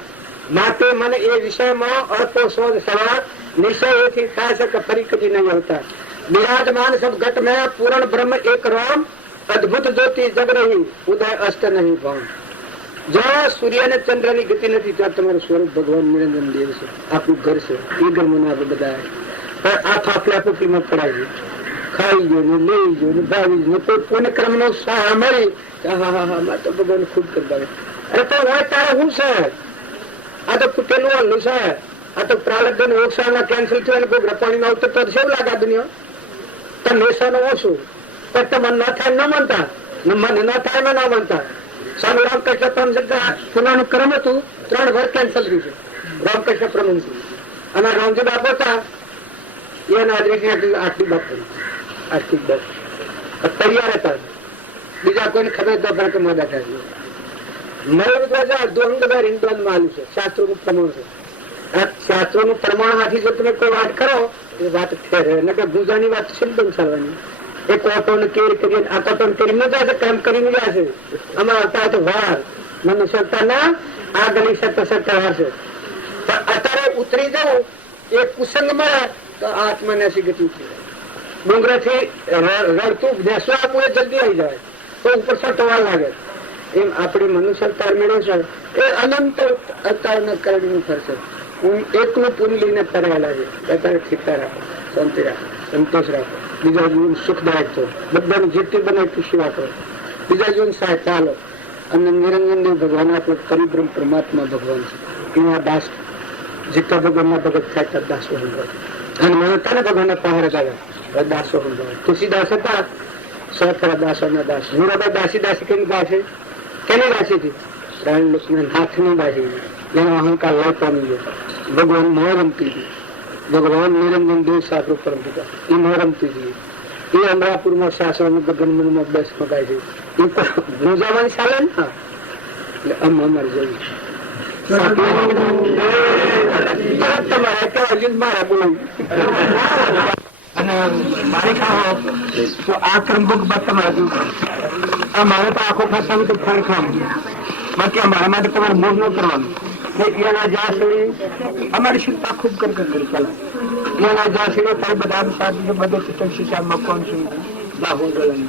માટે મને એ વિષયમાં અલ્પો શોધ સવાલ નિશ્ચય એથી થાય છે કે ફરી કદી નહીં આવતા. विराजमान सब घट में पूर्ण ब्रह्म एक राम अद्भुत ज्योति जग रही उदय अस्त नहीं भाव. જ્યાં સૂર્ય અને ચંદ્ર ની ગતિ નથી ત્યાં તમારું સ્વરૂપ ભગવાન નિરંજન દેવ છે. આપણું ઘર છે એ ઘરમાં આપણે બધા આ ફાફલા પુફલીમાં પડાવી ખાઈ ગયો ને લઈ ગયો ને ભાવી ગયો કોઈ પૂર્ણ ક્રમ નો સહાય મળી હા તો ભગવાન ખુદ કરતા. અરે તો હોય તારે શું છે? આ તો ફૂટેલું હલ્લું છે. આ તો પ્રાલબ્ધ ઓછા કેન્સલ થયું કોઈ રપાણી માં આવતો તો શું લાગે દુનિયા તો નેસાનો ઓછું પણ તમને ન થાય ન માનતા મને ન થાય ન માનતા. સ્વામી રામકૃષ્ણ પુનાનું કર્મ હતું 3 વર્ષ કેન્સલ થયું છે. રામકૃષ્ણ પ્રમુખ અને રામજી બાપુ હતા એના આટલી બાપ આર્થિક બાપ તૈયાર હતા. બીજા કોઈને ખબર તો કે માદા થાય મયુર ધ્વજા અંગદાર હિન્દુમાં આવ્યું છે. શાસ્ત્રો નું પ્રમાણ છે. શાસ્ત્રો નું પ્રમાણ હાથી જો તમે કોઈ વાત કરો એ વાત ફેરે એટલે કે ગુજાની વાત સિદ્ધ ચાલવાની. એ કોટો ને કેરી કરી આ કોટો કરીને જાય છે કામ કરીને જાય છે. આમાં આવતા તો વાર મનુષ્યતા ના આ ગલી સત્તા વાર છે. અત્યારે ઉતરી જવું એ કુસંગ મળે તો આત્માને ગતિ ઉતરી ડુંગરા થી રડતું બેસવા આપવું એ જલ્દી આવી જાય તો ઉપર સટવા લાગે. એમ આપણી મનુષ્ય અવતાર મેળવે છે એ અનંત અવતાર ના કરણી ફરશે. હું એકલું પૂરી લઈને ફરેલા છે. અત્યારે ઠીકતા રાખો, શાંતિ રાખો, સંતોષ રાખો, બીજા જીવન સુખદાયક છો. બધાને જેટલી બને એટલી સેવા કરો. બીજા જીવન સાહેબ ચાલો. અને નિરંજન દેવ ભગવાન આપણે પરિબ્રહ્મ પરમાત્મા ભગવાન છે એના દાસ જેટલા ભગવાનના ભગત થાય ત્યાં દાસો સંભાવે. અને મને તને ભગવાનના પહાડ કાઢ્યા દાસો સંભાવે. તુલસીદાસ હતા સહકરા દાસોના દાસ. મીરાબાઈ દાસી દાસી કેની દાસી? કેની દાસી હતી? પ્રાણ લોકના નાથની દાસી. એનો અહંકાર લય પામી ગયો. ભગવાન મોહ રમતી હતી. ભગવાન નિરંજન દેવ સાકરું પરમ પિતા એ મોહ રમતી હતી. એ અમરાપુરમાં સાસણ ગગનમનમાં બેસ મગાય છે. એ પણ ગુંજાવાની ચાલે ને. એટલે અમારે જોયું તમારે કેવા મારા બોલ અને મારી ખાઓ તો આ ક્રમબુક તમારે મારે તો આખો ખાતા તો ફળ ખામ બાકી અમારા માટે તમારે મોજ ન કરવાનું. એના જ્યાં સુધી અમારી શિલ્પા ખૂબ કરી ચાલે. એના જ્યાં સુધી તારે બધા સાથે બધે ચિત્તન શિશામાં કોણ છું જાહુ ગલન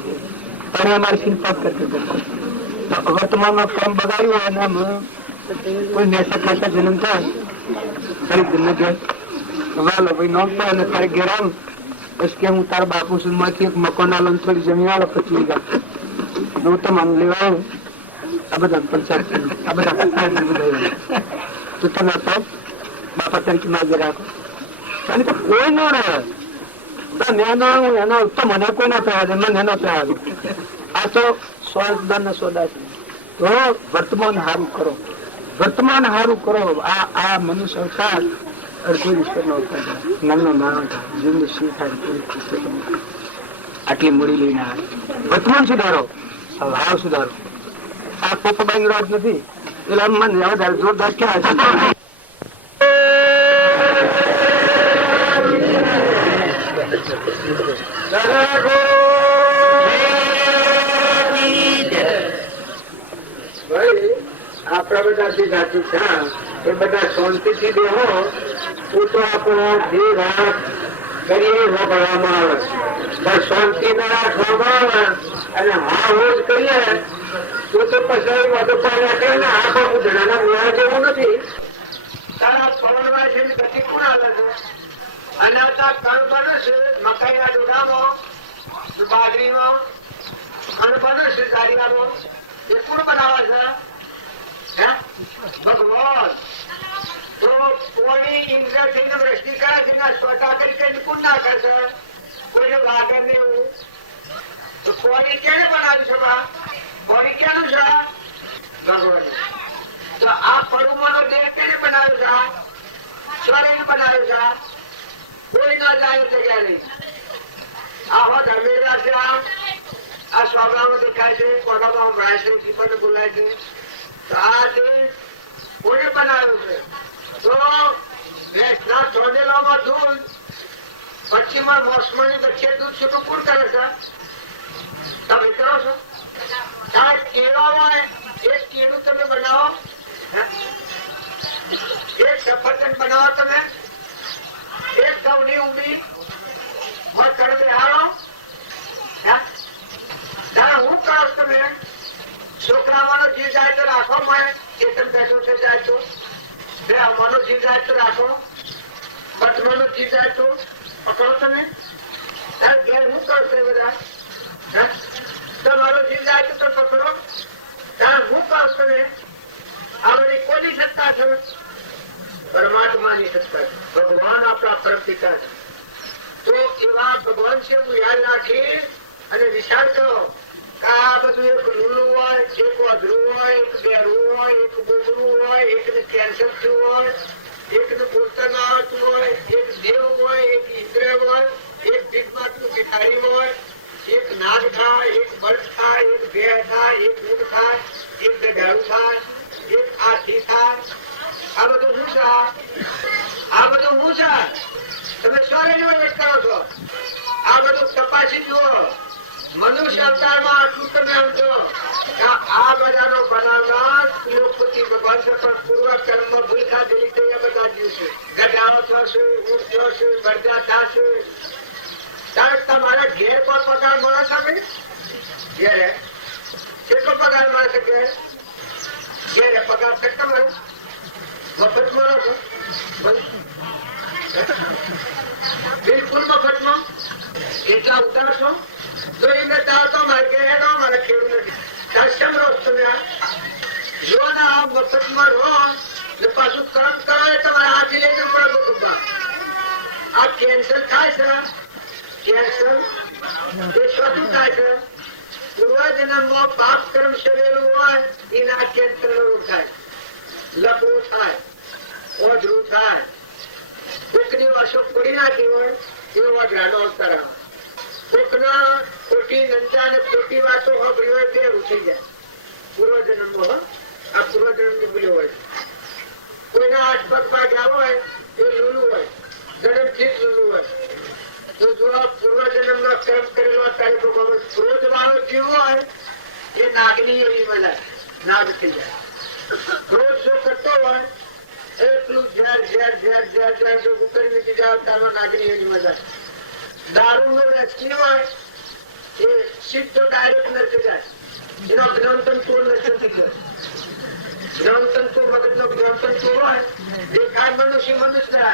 પણ અમારી શિલ્પા કરી વર્તમાનમાં કામ બગાડ્યું અને કોઈ નેશા ખાતા જન્મ થાય તારી જન્મ જાય વાલો ભાઈ નોંધતા અને તારે ઘેર આવું બસ કે હું તારા બાપુ સુધી માંથી એક મકાન આલો થોડી જમીન આલો 25 વીઘા હું તમામ લેવા આવું. આ બધા પંચાયત આ બધા તો તમે તો બાપા તરીકે માગે રાખો અને તો કોઈ ન રહે એનો તો મને કોઈ ના પહેવા દે મને એનો પહેવા દે. આ તો સ્વદાન સોદા છે. તો વર્તમાન સારું કરો, વર્તમાન સારું કરો. આ મનુષ્ય અવતાર અડધો ઈશ્વરનો અવતાર નાનો નાનો જીવન શું થાય આટલી મૂડી લઈને આવે. વર્તમાન સુધારો, ભાવ સુધારો. આ પોપબાઈ રાજ નથી એટલે મને વધારે જોરદાર ક્યાં છે. આપણા બધા જે જાતિ છે એ બધા શાંતિથી બેહો તો આપણો જે રાત કરીએ ભણવામાં આવે પણ શાંતિ ના રાખવામાં અને હા રોજ કરીએ તો પછી વધુ પાડ્યા કરે ને આ પણ જણાના મેળા જેવું નથી. તારા પવનમાં છે ગતિ કોણ આવે છે અને કણ બને છે મકાઈના ડોડામાં બાજરીમાં કણ બને છે દારિયામાં એ કોણ બનાવે છે? ભગવાન. તો કોની ઇન્દ્રસિંહ વૃષ્ટિ કરે છે ના સ્વતા તરીકે કોણ ના કરશે? કોઈને વાગર ને એવું તો કોની કેને બનાવ્યું છે? કોની ક્યાંનું છે? ભગવાન. તો આ પડુમાનો દેહ કેને બનાવ્યો છે? સ્વરે બનાવ્યો છે. કોઈ ના લાવ્યો છે ક્યારે? આવા ધર્મેરા છે. આ સ્વાભાવ દેખાય છે, કોડામાં ભરાય છે, જીવન બોલાય છે. તો આ જે કોને બનાવ્યું છે? તો ચોદેલામાં દૂધ પશ્ચિમમાં મોસમની વચ્ચે દૂધ છૂટું કોણ કરે છે? તમે કરો છો? કેળો હોય એક કેળું તમે બનાવો, એક સફરજન બનાવો, તમે એક ઘઉંની ઉંબી મત કરે હારો હું કરો તમે છોકરામાંનો જીવ જાય તો રાખો, મને ચેતન બેઠો છે જાય તો બે અમાનો જીવ જાય તો રાખો, પટમાનો જીવ જાય તો પકડો. તમે ઘેર હું કરશે બધા તમારો જીવ જાય તો પકડો. હું કહું તમે આ બધી કોની સત્તા છે? પરમાત્માની સત્તા છે. ભગવાન આપણા પરમ પિતા છે. તો એવા ભગવાન છે હું યાદ રાખી અને વિચાર કરો. આ બધું એક રૂલું હોય, એક વધરું હોય, એક બેરું હોય, એક બોગરું હોય, એકને કેન્સર થયું હોય, એકને પોતા ના આવતું હોય, એક દેવ હોય, એક ઇન્દ્ર હોય, એક ભીખમાંથી ભિખારી હોય, એક નાગ થાય, એક બળ થાય, એક ભેળ થાય, એક ઊંટ થાય, એક ગધાડું થાય, એક હાથી થાય. આ બધું શું છે? આ બધું શું છે? તમે સારી રીતે કરો છો. આ બધું તપાસી જુઓ. મનુષ્ય અવતારમાં આટલું તમે સમજો આ બધાનો બનાવનાર તિલોપતિ ભગવાન છે, પણ પૂર્વ કર્મ ભૂલ ખાધેલી તો એ બધા દિવસે ગધાડો થશે, ઊંટ થશે, ગરજા થશે. ત્યારે તમારા ઘેર પર પગાર મળે છે? ઘેરે કેટલો પગાર મળે છે? ઘેરે પગાર કેટલો મળે? મફત મળે છે? બિલકુલ મફતમાં. એટલા ઉતારશો તો એમને ચાલતો મારે કે મારે ખેડૂત નથી. સાક્ષમ રહો તમે જો ને આ મફતમાં રહો ને પાછું કામ કરો એ તમારે હાથી લઈને પડે કુટુંબમાં. આ કેન્સર થાય છે, કેન્સર એ શું થાય છે? પૂર્વજન્મમાં પાપ કર્મ શરેલું હોય એના કેન્સર રોગ થાય, લકવું થાય, ઓજરું થાય, કોકની અશોક પડી નાખી હોય એવો ઓજરાનો અવતાર આવે. કોકના ખોટી નંદા ને ખોટી વાતો સાંભળી હોય તે રૂઠી જાય. પૂર્વજન્મમાં આ પૂર્વજન્મની ભૂલ હોય. કોઈના હાથ પગ ભાગ્યા હોય એ લૂલું હોય, જન્મથી જ લૂલું હોય. તો જો પૂર્વજન્મનો કર્મ કરેલો તારે ક્રોધ વાળો જીવ હોય એ નાગની એવી મળે, નાગ થઈ જાય. ક્રોધ જો કરતો હોય એટલું ઝેર ઝેર ઝેર ઝેર ઝેર જો ઉકળી મૂકી જાય તારમાં નાગની એવી મળે. દારૂ નો વ્યક્તિ હોય એ સીધો ડાયરેક્ટ નથી જાય, એનો જ્ઞાનતંતુ નથી જાય. જ્ઞાનતંતુ મગજનો જ્ઞાનતંતુ હોય દેખાય મનુષ્ય મનુષ્ય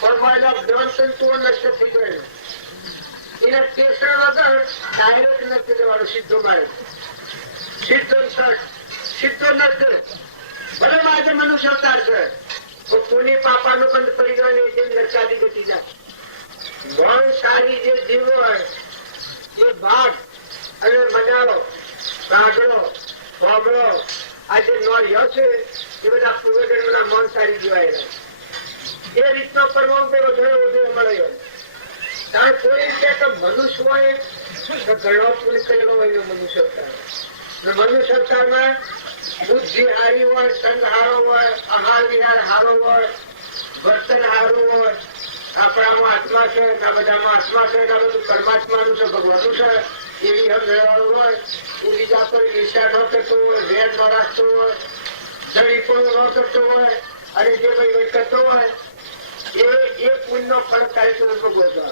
પણ મારા જ્ઞાનતંતુઓ નષ્ટ થઈ જાય. એના ટેસ્ટ વગર ડાયરેક્ટ નથી જવાનું, સીધો મારે સીધો સીધો નથી. ભલે આજે મનુષ્ય અવતાર છે તો પુની પાપાનું બંધ પડી જાય ને તેમ નરકાદી ગતિ જાય. ગૌણ સારી જે જીવ હોય એ ભાગ અને મજાળો, કાગડો, ભોમળો આ જે નોળિયો છે એ બધા પૂર્વજન્મના મન સારી જીવાયેલા. એ રીતનો પરમામ પેલો થયો મળ્યો. કારણ કોઈ કે મનુષ્ય હોય તો ઘણો પુણ્ય કરેલો હોય મનુષ્ય અવતાર. મનુષ્ય અવતારમાં બુદ્ધિ હારી હોય, સંગ હારો હોય, આહાર વિહાર હારો હોય, વર્તન હારું હોય. આપણામાં આત્મા છે, ના બધામાં આત્મા છે, ના બધું પરમાત્માનું છે, ભગવાનનું છે એવી હમ રહેવાનું હોય. બીજા પર ઈર્ષા ન કરતો હોય, વેર ન રાખતો હોય, જડીપણું ન કરતો હોય અને જે ભાઈ કરતો હોય એ પુણ્યનો ફળ કાર્યક્રમ ભોગવતો.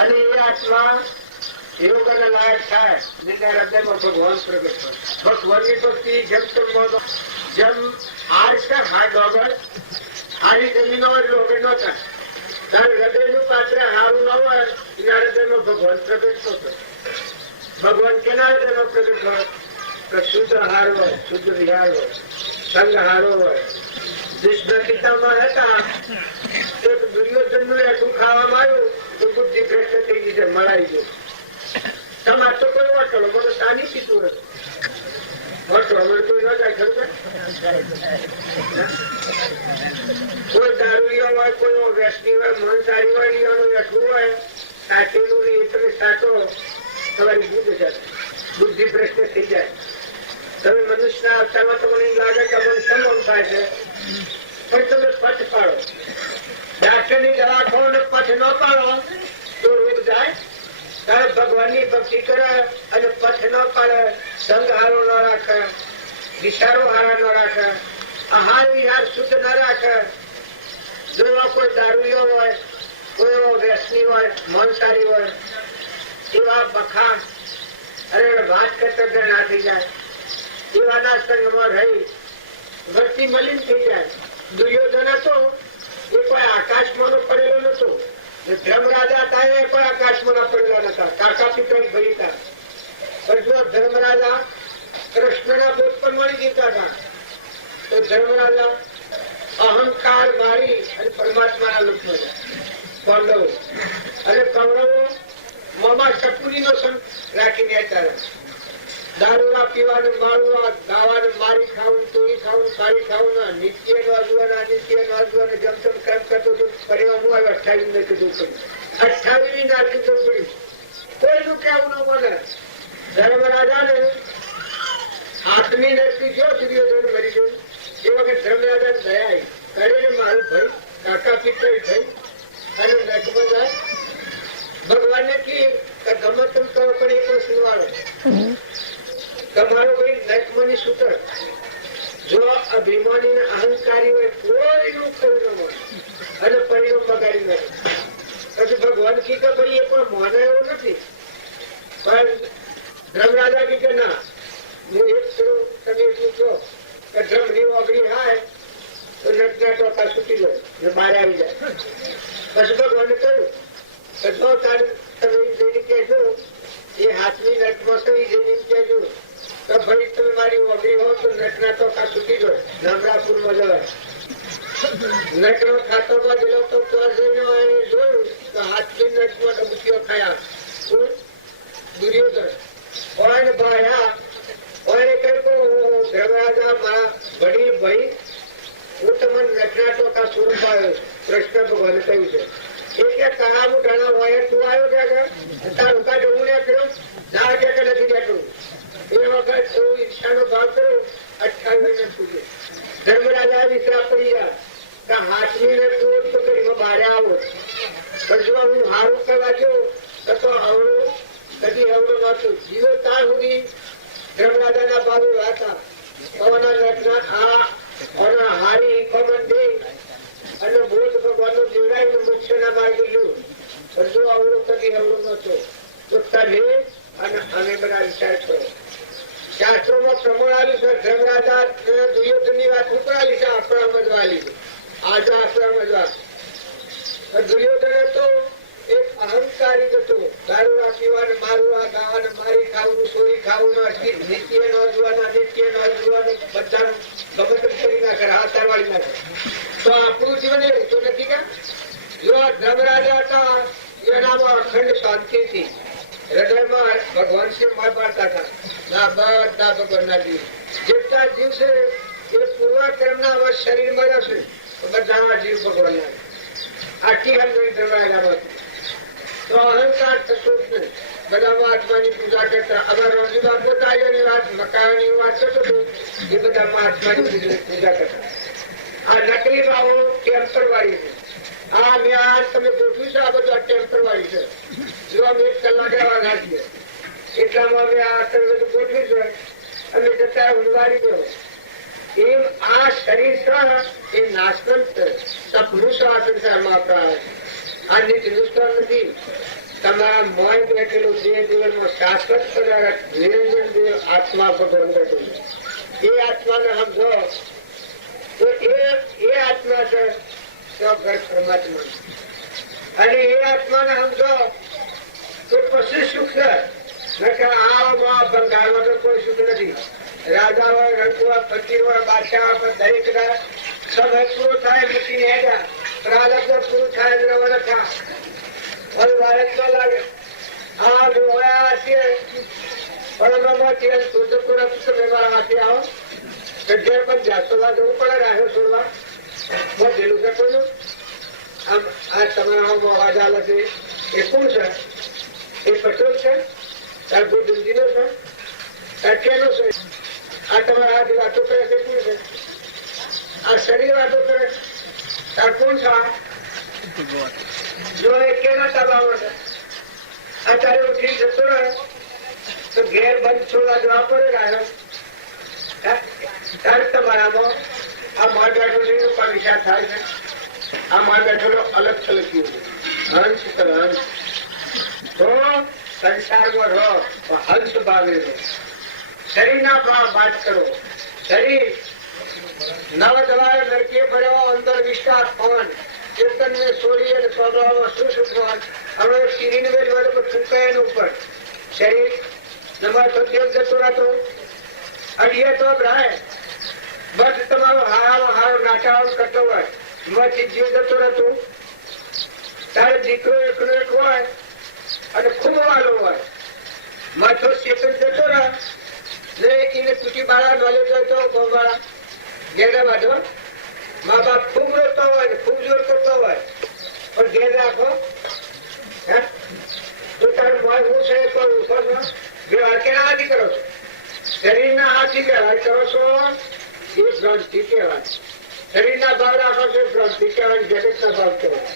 અને એ આત્મા યોગ અને લાયક થાય જેના હૃદયમાં ભગવાન પ્રગટ હોય. ભગવાનની ભક્તિ જેમ હાર છે, હા ડોગર હારી જમીનો હોય ડોગર ન થાય. તારે હૃદયનું પાત્ર હારું ન હોય એના હૃદયમાં ભગવાન પ્રગટ ન થાય. ભગવાન કેના હૃદયમાં પ્રગટ હોય? શુદ્ધ હાર હોય, શુદ્ધ વિહાર હોય, સંગ હારો હોય. કૃષ્ણ ગીતામાં હતા એક દુર્યોધનનું એટલું ખાવામાં આવ્યું તો બુદ્ધિ ભ્રષ્ટ થઈ ગઈ છે, મળાઈ ગયું. તમારે તો કોઈ વટલો મને સાની પીતું હતું. વટલો મને કોઈ ન જાય ખરું? કોઈ દારૂ હોય, કોઈ વ્યસની હોય, મંસારી હોય, એનું એટલું હોય સાચેલું ને તમે સાચો તમારી બુદ્ધ જાય, બુદ્ધિ ભ્રષ્ટ થઈ જાય. તમે મનુષ્યના અવતારમાં તો મને લાગે કે મને સંગમ થાય છે પણ તમે પથ પાડો. ડાક્ટરની દવા ખાઓ ને પથ ન પાડો તો રોગ જાય. તારે ભગવાનની ભક્તિ કરે અને પથ ન પાડે, સંગ હારો ન રાખે, વિચારો હારા ન રાખે, આહાર વિહાર શુદ્ધ ન રાખે. જો કોઈ દારૂયો હોય, કોઈ એવો વ્યસની હોય, મંસારી હોય, એવા બખા અને વાત કરતા ના થઈ જાય. એવાના સંગમાં રહી વૃત્તિ મલિન થઈ જાય. દુર્યોધન હતો એ કોઈ આકાશમાં પડેલો નતો, ધર્મરાજા હતા એ કોઈ આકાશમાં પડેલો નતા, કાકા પિતા ભાઈ હતા. પણ જો ધર્મરાજા કૃષ્ણના બોધ પર મળી જતા હતા તો ધર્મરાજા અહંકાર મારી અને પરમાત્માના લોકમાં જાય. પાંડવો અને કૌરવો મોમાં શકુનીનો સંગ રાખીને હતા. દારૂના પીવાનું, મારવું, ગાવાનું, મારી ખાવું, તોડી ખાવું, સારી ખાવું, નિત્ય નો અજવાના, અનિત્ય નો અજવાના જેમ તેમ કામ કરતો હતો. પરિણામ હું 28 ને કીધું પડ્યું, 28 ના કીધું પડ્યું. કોઈનું કેવું ન મને. ધર્મરાજા ને આત્મી નરકી જો દુર્યોધન મરી ગયું એ વખત ધર્મરાજા દયા કરીને મારું ભાઈ કાકા પિતા ભાઈ અને નકમાં જાય. ભગવાનને કી ગમે તેમ કરો પણ એ પણ સુનવાડો. તમારો ભાઈ નકમની સૂત્ર જો અભિમાની ને અહંકારી હોય કોઈનું કર્યું ન મળે અને પરિણામ બગાડી નાખે. પછી ભગવાન કી કે ભાઈ એ પણ મોને એવું નથી. પણ ધર્મરાજા કી કે ના, હું એક કરું તમે એટલું કહો કે ધર્મની ઓગળી થાય તો નટના ટોકા છૂટી લો ને બહાર આવી જાય. પછી ભગવાને કહ્યું કે જો તારે તમે જઈને કહેજો એ હાથની નટમાં કઈ જઈને કહેજો તો ભાઈ તમે મારી વગડી હો તો નટના તો કા છૂટી ગયો નવરાપુરમાં જવાય. નટનો ખાતો ગયેલો તો જોયું તો હાથની નટમાં ડબુકીઓ ખાયા. દુર્યોધન કોણ ભાયા કોણે કહ્યું ધર્મરાજા મારા વડીલ ભાઈ હું તમને નટના ટોકા સ્વરૂપ આવ્યો છું. કૃષ્ણ ભગવાન કહ્યું છે એ કે તારા ઘણા હોય તું આવ્યો ત્યાં તારું કાઢ હું ને કર્યો ના કે નથી બેઠું. એ વખત હું ઈચ્છાનો ભાવ કર્યો 28 સુધી ધર્મરાજા વિશ્રાપ પડી ગયા હાથમી ને તું તો કરી બહાર આવો પણ જો હું હારું કરવા ગયો તો અવળું કદી અવળું નતું જીવો ત્યાં સુધી ધર્મરાજાના બાબુ હતા પવના નટના આ હારી પવન દે અને બોધ ભગવાનનું જીવડાઈને મનુષ્યના માર્ગે લ્યું પણ જો અવળું કદી અવળું નતો તો તને અને અમે બધા વિચાર કરો. શાસ્ત્રોમાં પ્રમાણ આવ્યું છે ધર્મરાજા દુર્યોધનની વાત ઉપરાલી છે આપણા મજવાલી આજે આપણા મજવા. દુર્યોધન તો એક અહંકારી હતો. દારૂ પીવાનું મારું આ ગાવાનું મારી ખાવું સોરી ખાવું નિત્ય નોંધવાના નિત્ય નોંધવાનું બધાનું ગમત કરી નાખે હાથા વાળી નાખે. તો આપણું જીવન એવું તો નથી કે જો ધર્મરાજા હતા એનામાં અખંડ શાંતિ હતી. હૃદયમાં ભગવાન શિવ માર પાડતા હતા ના બધા ભગવાનના જીવ જેટલા જીવ છે એ પૂર્વકર્મના અવશ્ય શરીરમાં જશે બધા જીવ ભગવાનના આખી હંગરી ધર્મરાજામાં તો અહંકાર થતો જ નહીં. બધા આત્માની પૂજા કરતા અગર રોજીબા પોતાની વાત મકાની વાત કરતો હતો એ બધા આત્માની પૂજા કરતા. આ નકલી ભાવો ટેમ્પર વાળી છે. આ મેં આ તમે ગોઠવ્યું છે આ બધું ટેમ્પર વાળી છે. જો અમે 1 કલાક એવા નાખીએ એટલામાં અમે આ બધું ગોઠવ્યું છે અને જતા ઉલવાડી દો એમ આ શરીર એ નાશવંત સપનું સંસારમાં આપણા આ હિન્દુસ્તાન નથી. તમારા મોય બેઠેલું જે જીવનમાં શાશ્વત પદાર્થ નિરંજન દેવ આત્મા ભગવાન બેઠું એ આત્માને સમજો તો એ આત્મા છે પરમાત્મા અને એ આત્માને સમજો તો પછી સુખ છે. આમાં બંગાળમાં તો કોઈ સુખ નથી. રાજા હોય રંગ હોય ફકીર હોય બાદશાહ હોય દરેક સમય પૂરો થાય મૂકીને હેડા પ્રારબ્ધ પૂરું થાય રવણ થા હવે ભારત ન લાગે આ જોયા છે પરમમાંથી શુદ્ધ પૂરક તમે મારા હાથે આવો જગ્યાએ પણ જાતોવા જવું પડે રાહે છોડવા બધેલું છે કોઈનું આમ આ તમારા અવાજ આવે છે એ કોણ છે? એ પટેલ છે તાર બુદ્ધિનો છે તાર કેનો છે? આ તમારા હાથ વાતો કરે છે કોણ છે? આ શરીર વાતો કરે તાર કોણ છે? જો એ કેના તાબામાં છે? આ તારે ઉઠી જતો રહે તો ઘેર બંધ છોડવા જવા પડે રાહે તાર તમારામાં આ માર બેઠો છે એનો પણ વિચાર થાય છે. આ માર બેઠો અલગ થલક્યું હંસ હંસ તો સંસારમાં રહો હંસ ભાવે રહો. શરીરના ભાવ વાત કરો. શરીર નવ દવાએ નરકીય પડ્યો અંદર વિશ્વાસ પવન ચેતન ને સોરી અને સ્વભાવ સુસુખવાન હવે શરીર વેલ ચૂકાય ઉપર શરીર નંબર તો તેલ જતો રહેતો અડીએ તો રાય બસ તમારો હારો હારો નાચાવ કરતો હોય મથી જીવ જતો રહેતો. તારે દીકરો એકલો એક હોય અને ખૂબ વાલો હોય મથો ચેતન જતો રહે ને એને તૂટી બાળા નોલેજ હોય તો ગોવાળા ઘેરા બાજુ મા બાપ ખૂબ રોતો હોય ને ખૂબ જોર કરતો હોય પણ ઘેર રાખો તો તારું મન હું છે તો વ્યવહાર કેના હાથી કરો છો? શરીરના હાથી વ્યવહાર કરો છો એ ગ્રંથિ કહેવાય. શરીરના ભાવ રાખો છો ગ્રંથિ કહેવાય જગતના ભાવ કહેવાય.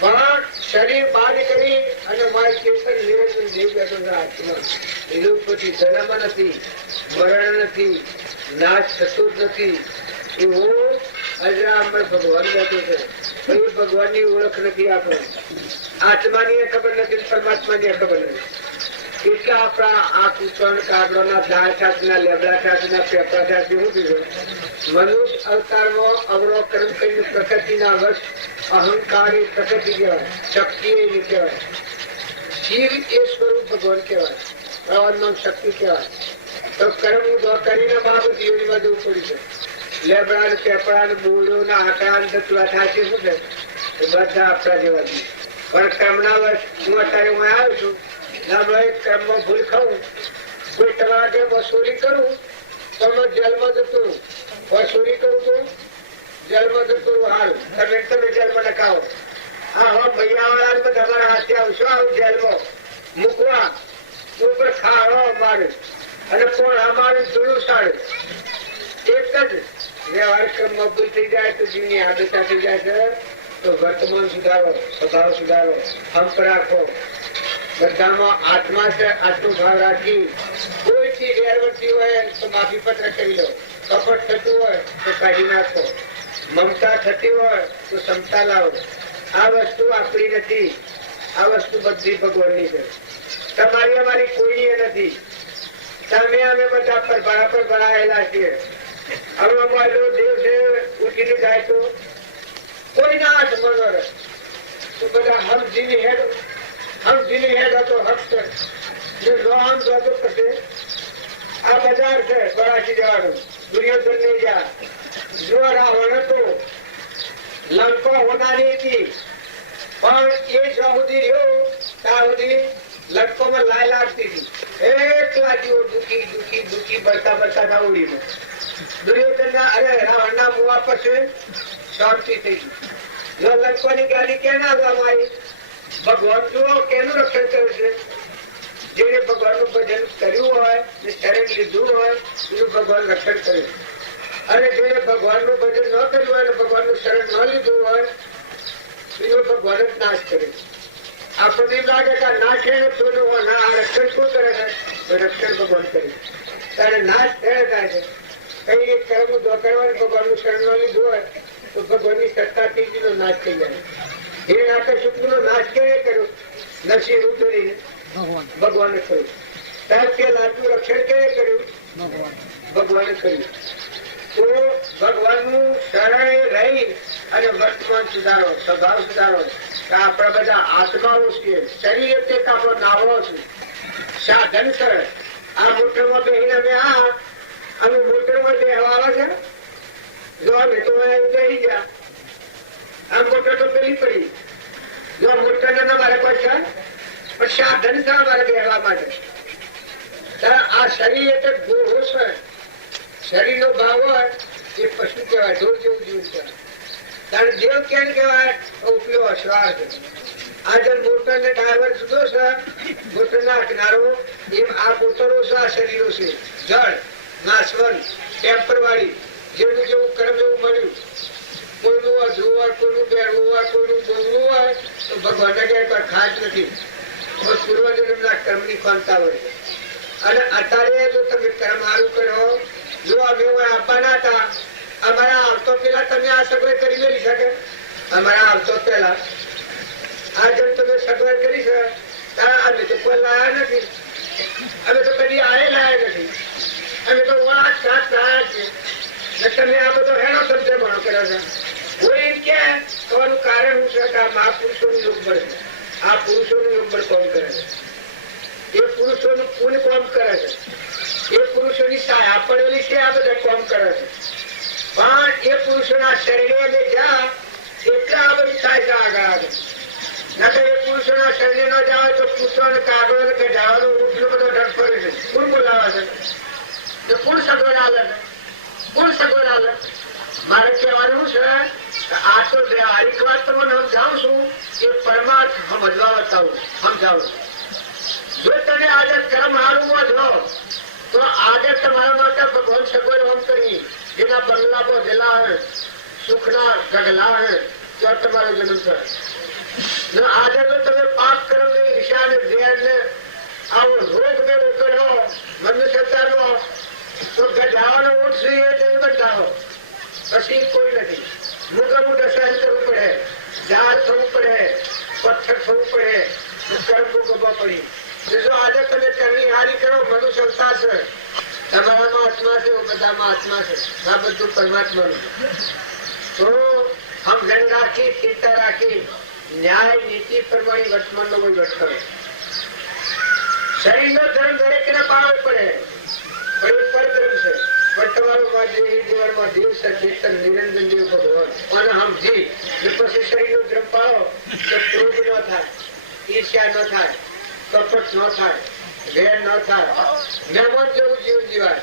પણ શરીર બાદ કરી અને મારા ચેતન નિરંજન જીવ બેઠો છે આત્મા એનું પછી જન્મ નથી મરણ નથી નાશ થતું જ નથી. એવું અજરામર ભગવાન બેઠો છે. એ ભગવાનની ઓળખ નથી આપણે આત્માની ખબર નથી પરમાત્માની ખબર નથી. એટલે આપણા આ કુકણ કાગડોના દાળ છાસના લેબડા છાસના પેપરા છાસ એવું કીધું મનુષ્ય અવતારમાં અવરો કર્મ કરીને પ્રકૃતિના વશ અહંકારી પ્રકૃતિ કહેવાય. શક્તિ એની કહેવાય. જીવ એ સ્વરૂપ ભગવાન કહેવાય. પ્રવાદનો શક્તિ કહેવાય. તો કર્મ કરીને મા બધી યોનીમાં જવું પડી છે. લેબડા ને પેપડા ને બોલો ને આટા ને તત્વા થાય છે શું છે એ બધા આપણા જેવા છે. પણ કર્મના વર્ષ હું અત્યારે હું આવ્યો છું કર્મમાં ભૂલ ખાઉં, કોઈ તમારા વસૂલી કરું તો જેલમાં જતું, વસૂલી કરું તો જેલમાં જતું હારું, તમે જેલમાં નખાવો. હા હા ભૈયા વાળા તમારા હાથે આવશો આવું જેલમાં મૂકવા ઉપર ખાડો અમારે અને કોણ અમારું જૂનું સાડું એક જ વ્યવહાર કર્મમાં ભૂલ થઈ જાય તો જીવની આદત થઈ જાય છે. તો વર્તમાન સુધારો, સ્વભાવ સુધારો, હંપ રાખો, બધામાં આત્મા છે આટલું ભાવ રાખી. કોઈથી ગેરવર્તી હોય તો માફી પત્ર કરી લો, કપટ થતું હોય તો કાઢી નાખો, મમતા થતી હોય તો ક્ષમતા લાવો. આ વસ્તુ આપણી નથી, આ વસ્તુ બધી ભગવાનની છે, તમારી અમારી કોઈની નથી. તમે અમે બધા પર ભરાયેલા છીએ. હવે અમારો દેવ છે ઉઠીને જાય તો કોઈ ના હાથ મનો તો બધા હમજીની હેડ હતો હક છે આમ જોતો પછી આ બજાર છે બરાશી જવાનું દુર્યોધન ને જા જો રાવણ હતો લંકો હોનારી હતી પણ એ સુધી રહ્યો ત્યાં સુધી લંકોમાં લાય લાગતી હતી. એકલા જીવો દુખી બરતા ઉડી દુર્યોધન ના અરે રાવણ ના મુવા પછી શાંતિ થઈ ગઈ. જો લંકોની ગાડી ક્યાં આવવામાં આવી? ભગવાન જુઓ કેનું રક્ષણ કર્યું છે? જેને ભગવાન નું ભજન કર્યું હોય ને શરણ લીધું હોય એનું ભગવાન રક્ષણ કર્યું, અને જેને ભગવાન નું ભજન ન કર્યું હોય ભગવાન નું શરણ ન લીધું હોય એનો ભગવાન જ નાશ કરે. આપણને એમ લાગે કે નાશ એને થોડું હોય ના રક્ષણ શું કરે છે? રક્ષણ ભગવાન કરે ત્યારે નાશ થયા થાય છે. કઈ કર્મ કરવાનું ભગવાન નું શરણ ન લીધું હોય તો ભગવાન ની સત્તાથી નો નાશ થઈ જાય. એ નાટક શુક્ર નો નાશ ક્યારે કર્યો? નરસિંહ રૂપ ભગવાને કર્યું. સાહેબ કે લાટનું રક્ષણ ક્યારે કર્યું? ભગવાને કર્યું. તો ભગવાન નું શરણે રહી અને વર્તમાન સુધારો, સ્વભાવ સુધારો. આપણા બધા આત્માઓ છીએ, શરીર તે આપણો નાવો છે, સાધન છે. આ મોટરમાં બેહીને અમે મોટરમાં બેહવા આવે છે જો અમે તો બેહી ગયા. આ મોટર તો પેલી પડી જો મોટર ને મારે કોઈ છે પણ સાધન છે અમારે બેહવા માટે. આ શરીર એટલે ગોહો છે, શરીર નો ભાવ હોય એ પશુ કહેવાય, ઢોર જેવું જીવ છે. કારણ દેવ કેમ કહેવાય? ઉપલો અશ્વાર છે. આજે મોટર ને ડ્રાઈવર જુદો છે, મોટર ના કિનારો એમ આ મોટરો છે, આ શરીરો છે. જળ નાશવંત ટેમ્પર વાળી જેવું જેવું કર્મ એવું મળ્યું. કોઈનું અધરું હોય, કોઈનું બેરવું હોય, કોઈનું બોલવું હોય તો ભગવાનને કઈ ખાસ નથી. પૂર્વજન્મના કર્મની ખોલતા હોય. અને અત્યારે જો તમે કર્મ સારું કરો, જો અમે આપવાના હતા અમારા આવતો પેલા તમે આ સગવડ કરી મેળવી શકે? અમારા આવતો પેલા આ જેમ તમે સગવડ કરી છે અમે તો કોઈ લાયા નથી, અમે તો કદી આવેલા નથી, અમે તો વાત સાત લાયા છીએ. તમે આ બધો હેનો શબ્દ ભણો કર્યો છે. હું એમ કે કહેવાનું કારણ શું છે કે આ મહાપુરુષોનું યોગબળ છે. આ પુરુષોનું યોગબળ કોમ કરે છે, એ પુરુષોનું પુણ્ય કોમ કરે છે, એ પુરુષોની સહાય પડેલી છે, આ બધા કોમ કરે છે. પણ એ પુરુષોના શરીરે જા એટલે આ બધું થાય છે આગળ આગળ. ના તો એ પુરુષોના શરીરે ન જાવ તો પૂછો ને કાગળ કે જવાનું એટલો બધો ઢગ પડે છે. કોણ બોલાવે છે? કોણ સગવડ આવે છે? કોણ સગવડ આવે? મારે કહેવાનું છે આ તો વ્યવહારિક વાત તમને સમજાવું છું, એ પરમાર્થ સમજવા બતાવું સમજાવું. જો તમે આજે કર્મ હારું છો તો આજે તમારા માટે ભગવાન સગવડ હોમ કરી જેના બંગલા પર જલા હે, સુખના ગઢલા હે, ત્યાં તમારો જન્મ થાય. આજે તો તમે પાપ કર્મ ની નિશાન ધ્યાન ને આવો રોગ ને ઉકેલો મનુષ્યતાનો તો ગઢાવાનો ઊંટ જોઈએ તેને બચાવો. પછી કોઈ નથી. મુગમુગ સહન કરવું પડે, ઝાડ થવું પડે, પથ્થર થવું પડે, કર્મ ભોગવવા પડી. જો આજે તમે કર્મની હારી કરો, મનુષ્યતા છે, તમારામાં આત્મા છે, બધામાં આત્મા છે, આ બધું પરમાત્માનું. તો સમજણ રાખી, ચિંતા રાખી, ન્યાય નીતિ પ્રમાણે વર્તમાનનો કોઈ વટ કરો. શરીરનો ધર્મ દરેકને પાળવો પડે. પણ એ પરબ્રહ્મ છે. પણ તમારું માં જે જીવનમાં દેવ છે, ચેતન નિરંજન દેવ ભગવાન અને સમજી પછી શરીરનો ધર્મ પાડો તો ક્રોધ ન થાય, ઈર્ષ્યા ન થાય, કપટ ન થાય, વેર ન થાય, મહેમાન જેવું જીવન જીવાય.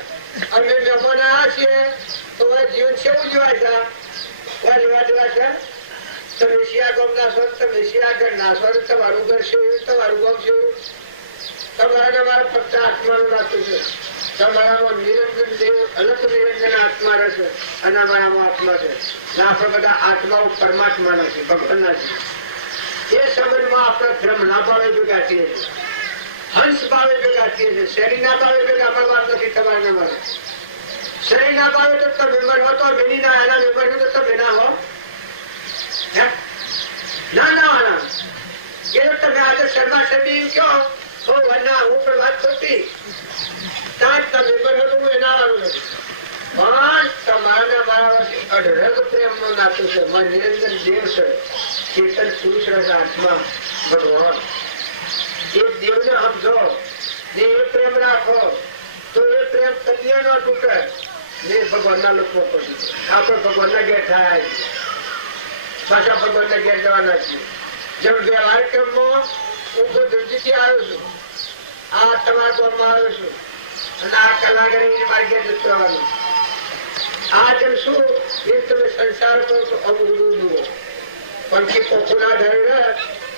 અમે મહેમાન આવ્યા છીએ તો જીવન કેવું જીવાય છે? લેવા દેવા છે. તમે શિયા ગામ ના છો, તમે શિયા ઘર ના છો, તમારું ઘર છે, તમારું ગામ છે. તમારા મારા ફક્ત આત્માનું નાતું છે. તમારામાં નિરંજન દેવ અલગ નિરંજન આત્મા રહેશે અને અમારામાં આત્મા છે. આપણે બધા આત્માઓ પરમાત્માના છે, ભગવાનના છે. એ સમયમાં આપણે ધર્મ ના ભાવે ભેગા થઈએ છીએ, હંસ ભાવે ભેગા થઈએ છીએ. શરીર ના ભાવે ભેગા અમારા વાત નથી. તમારે મારે શરીર ના ભાવે તો તમે મેમ્બર હો તો મેની ના, એના મેમ્બર હો તો તમે ના હો. ના ના ના એ તો તમે આજે શર્મા શરમી કહો હું પણ વાત કરતી ત્યાં તમે મેમ્બર હતો હું એના આવવાનું નથી. પણ તમારા મારા અઢળક પ્રેમ નું નાતું છે. નિરંજન દેવ છે, ચેતન પુરુષ રસ આત્મા ભગવાન. એ દેવને સમજો ને એ પ્રેમ રાખો તો એ પ્રેમ કદી ન તૂટે ને ભગવાનના લોકો પડી. આપણે ભગવાનના ઘેર થાય પાછા ભગવાનના ઘેર જવાના છીએ. જેમ વ્યવહાર ક્રમમાં હું કોઈ દરજીથી આવ્યો છું, આ તમારા ગામમાં આવ્યો છું અને આ કલાકે મારી ઘેર જતું રહેવાનું. આ જેમ શું એ તમે સંસાર કરો તો અવગુરુ જુઓ પણ કે પોખુના ધરે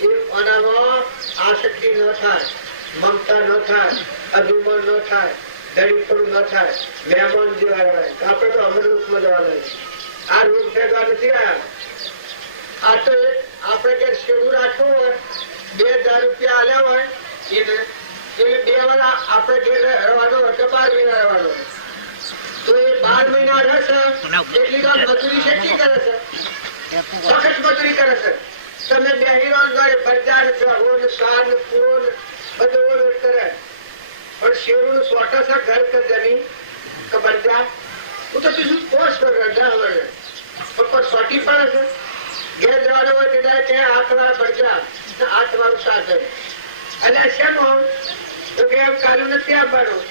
એ અનામાં આસક્તિ ન થાય, મમતા ન થાય, અભિમાન ન થાય, દરિદ્રપણું ન થાય, મહેમાન જેવા રહેવાય. આપણે તો અમર રૂપમાં જવાના છે. આ રૂપ ભેગા નથી રહ્યા. આ તો આપણે કે શેડું રાખવું હોય, 2000 રૂપિયા આલ્યા હોય એને એટલે 2 વાર આપણે ઘેર રહેવાનો હોય કે 12 મહિના રહેવાનો હોય તો એ 12 મહિના રહેશે એટલી તો મજૂરી શેકી કરે છે, સખત મજૂરી કરે છે. તમે બેહીરો બજાર સાર પૂરો બધું કરે પણ શેરું સોટા ઘર કે જમીન કે બજા હું તો બીજું પોસ્ટ પર સોટી પડે છે. ઘેર જવાનો હોય ત્યારે કે હાથ વાળા બજા હાથ વાળું સાધન એટલે શેનો તો કે કાલું નથી આપવાનું.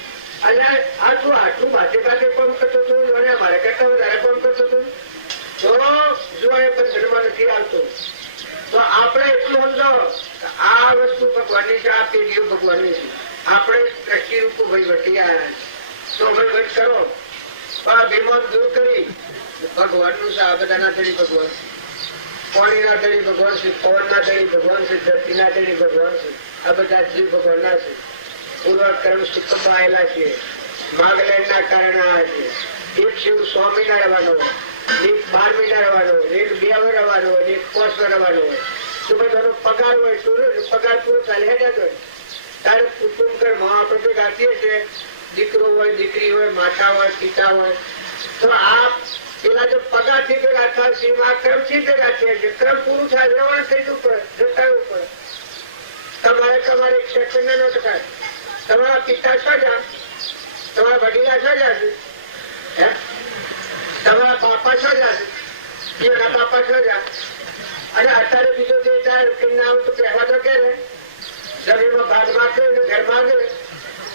એટલે આટલું ભાજે ભાજે કોમ કરતો હતો મારે કરતા વધારે કોમ કરતો હતો તો જો એ બંધનમાં નથી આવતું. તો આપણે એટલું સમજો આ વસ્તુ ભગવાનની છે, આ પેઢીઓ ભગવાનની છે. આપણે દ્રષ્ટિ રૂપ વહીવટી આવ્યા તો વહીવટ કરો, અભિમાન દૂર કરી ભગવાનનું છે. આ બધાના ધણી ભગવાન, પાણીના ધણી ભગવાન છે, પવનના ધણી ભગવાન છે, ધરતીના ધણી ભગવાન છે. આ બધા જીવ ભગવાનના છે. પૂર્વક્રમ સુખ આવેલા છે, માગલેન્ડના કારણે આવ્યા છે. એક શિવ 100 મહિના રહેવાનો હોય, એક 12 મહિના રહેવાનો હોય, એક 2 વાર રહેવાનો હોય, એક 5 વાર રહેવાનો હોય. તો બધાનો પગાર હોય, પગાર પૂરો ચાલે જ હોય તારે કુટુંબ ઘરમાં આપણે ભેગા થઈએ છીએ. દીકરો હોય, દીકરી હોય, માતા હોય, પિતા હોય. તો આ પેલા જો પગાર થી ભેગા થાય છે આ ક્રમ થી ભેગા થયા છે. ક્રમ પૂરું થાય રવાના થઈ જવું પડે, જતાવવું પડે. તમારે એક સેકન્ડ ન થાય. તમારા પિતા સજા, તમારા વડીલા સજા છે, તમારા બાપા સજા છે, એના બાપા સજા. અને અત્યારે બીજો જે નામ તો કહેવા તો કે જમીનમાં ભાગ માગે ઘર માગે,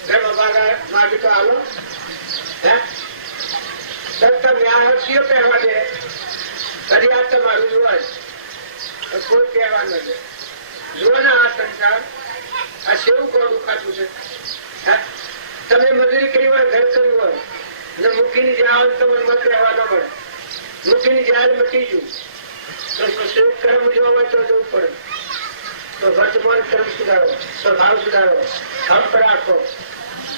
ઘરમાં ભાગ માગે તો હાલો ન્યાસીઓ કહેવા દે કદી આ તમારું જોવા કોઈ કહેવા ન દે. જુઓ ને આ સંસાર આ સેવું કોડું ખાતું છે. તમે મજૂરી કરી હોય, ઘર કર્યું હોય ને મૂકીની જાવ તમને મત રહેવા ન મળે. મૂકીની જાહેર મટી ગયું તો કર્મ જોવા હોય તો જવું પડે. તો વર્તમાન કર્મ સુધારો, સ્વભાવ સુધારો, હક રાખો,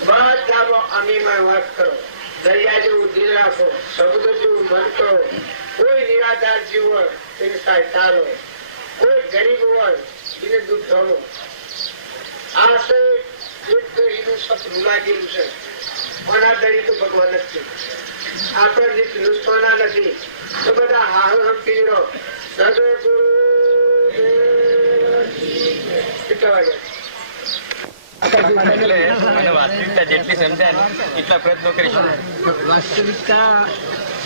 બધામાં અમીમાં વાત કરો, દરિયા જેવું દિલ રાખો, સમુદ્ર જેવું મન કરો. કોઈ નિરાધાર જીવ હોય તેને સહાયતા લો, કોઈ ગરીબ હોય એને દુઃખ ધરો. આ છે એક દળીનું સપનું લાગેલું છે. અનાદરી તો ભગવાન જ છે. આપણે હિન્દુસ્તાના નથી તો બધા હાલ હંપી રહો. વાસ્તવિકતા જેટલી સમજાય ને એટલા પ્રયત્નો કરીશું. વાસ્તવિકતા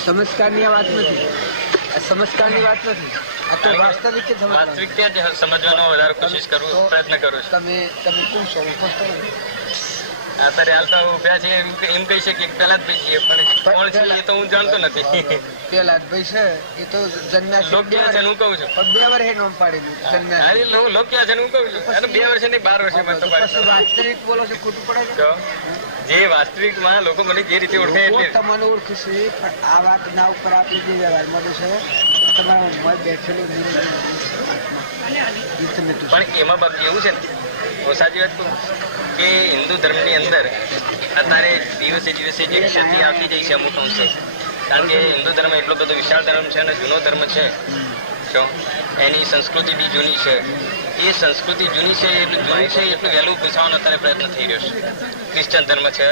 સંસ્કારની વાત નથી, આ સંસ્કારની વાત નથી. આ તો વાસ્તવિક વાસ્તવિકતા સમજવાનો વધારે કોશિશ કરું, પ્રયત્ન કરું છું. તમે કોણ છો? અત્યારે હાલતા ઉભ્યા છે એમ કહી શકીએ પેલા જ ભાઈ છીએ, પણ કોણ છે એ તો હું જાણતો નથી. પેલા ભાઈ છે એ તો જન્મ્યા લોક ક્યાં છે હું કહું છું. પણ 2 વર્ષે નોમ પાડેલું જન્મ્યા. અરે લોક ક્યાં છે હું કહું છું. અને 2 વર્ષે નહીં 12 વર્ષે મને તો પછી વાસ્તવિક બોલો છો ખોટું પડે છે. તો જે વાસ્તવિકમાં લોકો મને જે રીતે ઓળખે લોકો એટલે તમને ઓળખે છે, પણ આ વાત ના ઉપર આપણી જે વ્યવહારમાં તો છે તમારા મન બેઠેલું નિરંજન પણ એમાં બાપ એવું છે ને, હું સાચી વાત કહું કે હિન્દુ ધર્મની અંદર અત્યારે દિવસે દિવસે જે ક્ષતિ આવતી જાય છે અમુક અંશે, કારણ કે હિન્દુ ધર્મ એટલો બધો વિશાળ ધર્મ છે અને જૂનો ધર્મ છે, જો એની સંસ્કૃતિ બી જૂની છે. એ સંસ્કૃતિ જૂની છે એટલું વહેલું પૂછવાનો અત્યારે પ્રયત્ન થઈ રહ્યો છે. ક્રિશ્ચન ધર્મ છે,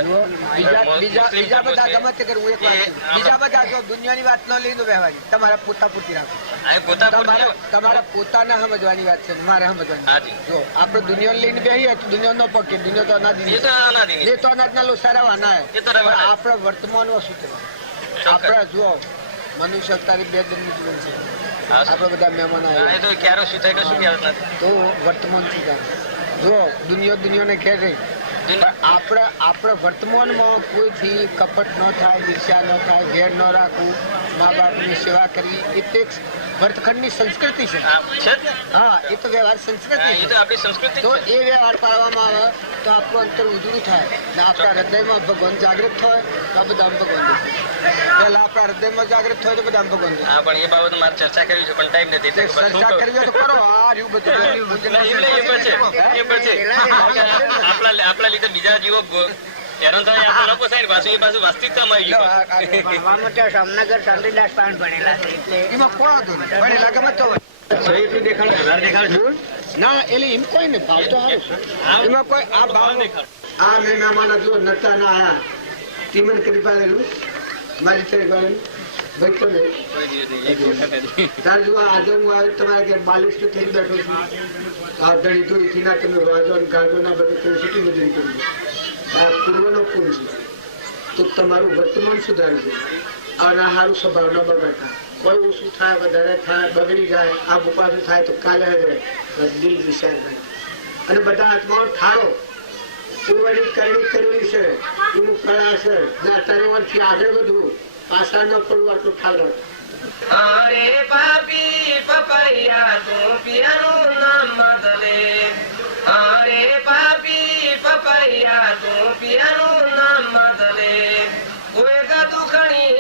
બીજા બધા ગમે તે કરવું એક વાત છે. બીજા બધા જો દુનિયાની વાત ન લઈને વ્યવહાર તમારા પોતા પૂરતી રાખો. તમારા પોતાના સમજવાની વાત છે, મારે સમજવાની. જો આપણે દુનિયા લઈને બેસીએ તો દુનિયા ન પકે, દુનિયા તો અનાજ એ તો અનાજના લો સારા વાના આપણા વર્તમાનમાં શું કહેવાય? આપણે જુઓ મનુષ્ય તારી 2 દિનનું જીવન છે. આપણે બધા મહેમાન આવ્યા તો વર્તમાન શું જાણે? જો દુનિયાને ઘેર રહી આપણે વર્તમાનમાં કોઈથી કપટ ન થાય, ઈર્ષ્યા ન થાય, ઘેર ન રાખવું, મા બાપની સેવા કરવી, એ તો એક વર્તખંડની સંસ્કૃતિ છે. હા, એ તો વ્યવહાર સંસ્કૃતિ છે. તો એ વ્યવહાર પાડવામાં આવે તો આપણું અંતર ઉજળું થાય ને આપણા હૃદયમાં ભગવાન જાગૃત થાય તો આ બધા ભગવાન દેખાય. પહેલા આપણા હૃદયમાં જાગૃત થાય તો બધા ભગવાન દેખાય. પણ એ બાબત મારે ચર્ચા કરવી છે પણ ટાઈમ નથી. ચર્ચા કરવી હોય તો કરો. આ રહ્યું બધું આપણા લીધે બીજા જીવો હેરાન થાય, આપણે ન પોસાય. પાછું એ પાછું વાસ્તવિકતામાં આવી ગયું. જામનગર શાંતિદાસ પાન ભણેલા છે એટલે એમાં કોણ હતું ને ભણેલા ગમે તો ના એટલે એમ કોઈ ને ભાવ તો આવે એમાં કોઈ આ ભાવ આ મેં મહેમાન જો નતા ના આયા તીમન કરી પાડેલું મારી ચડી પાડેલું ભાઈ તો તાર જો આજે હું આવ્યો તમારા ઘેર 42 થઈ બેઠો છું. આ ધણી તો ઇથીના તમે વાજો ને ગાજો ના બધું કોઈ સિટી મજૂરી કરી આ પૂર્વનો પૂર્વ છે તો તમારું વર્તમાન સુધારી છે અને સારું સ્વભાવ ન બગડતા. કોઈ ઓછું થાય, વધારે થાય, બગડી જાય, આ બુપાસું થાય તો કાલે દિલ વિચાર થાય અને બધા આત્માઓ ઠારો પૂર્વની કરણી કરેલી છે એનું કળા છે ને અત્યારે વર્ષથી આગળ વધવું, પાછળ ન પડવું આટલું ખ્યાલ રાખો. અરે પાપી પપૈયા તું પિયાનું નામ બદલે, અરે પાપી પપૈયા તું પિયાનું નામ બદલે, કોઈ કા દુખણી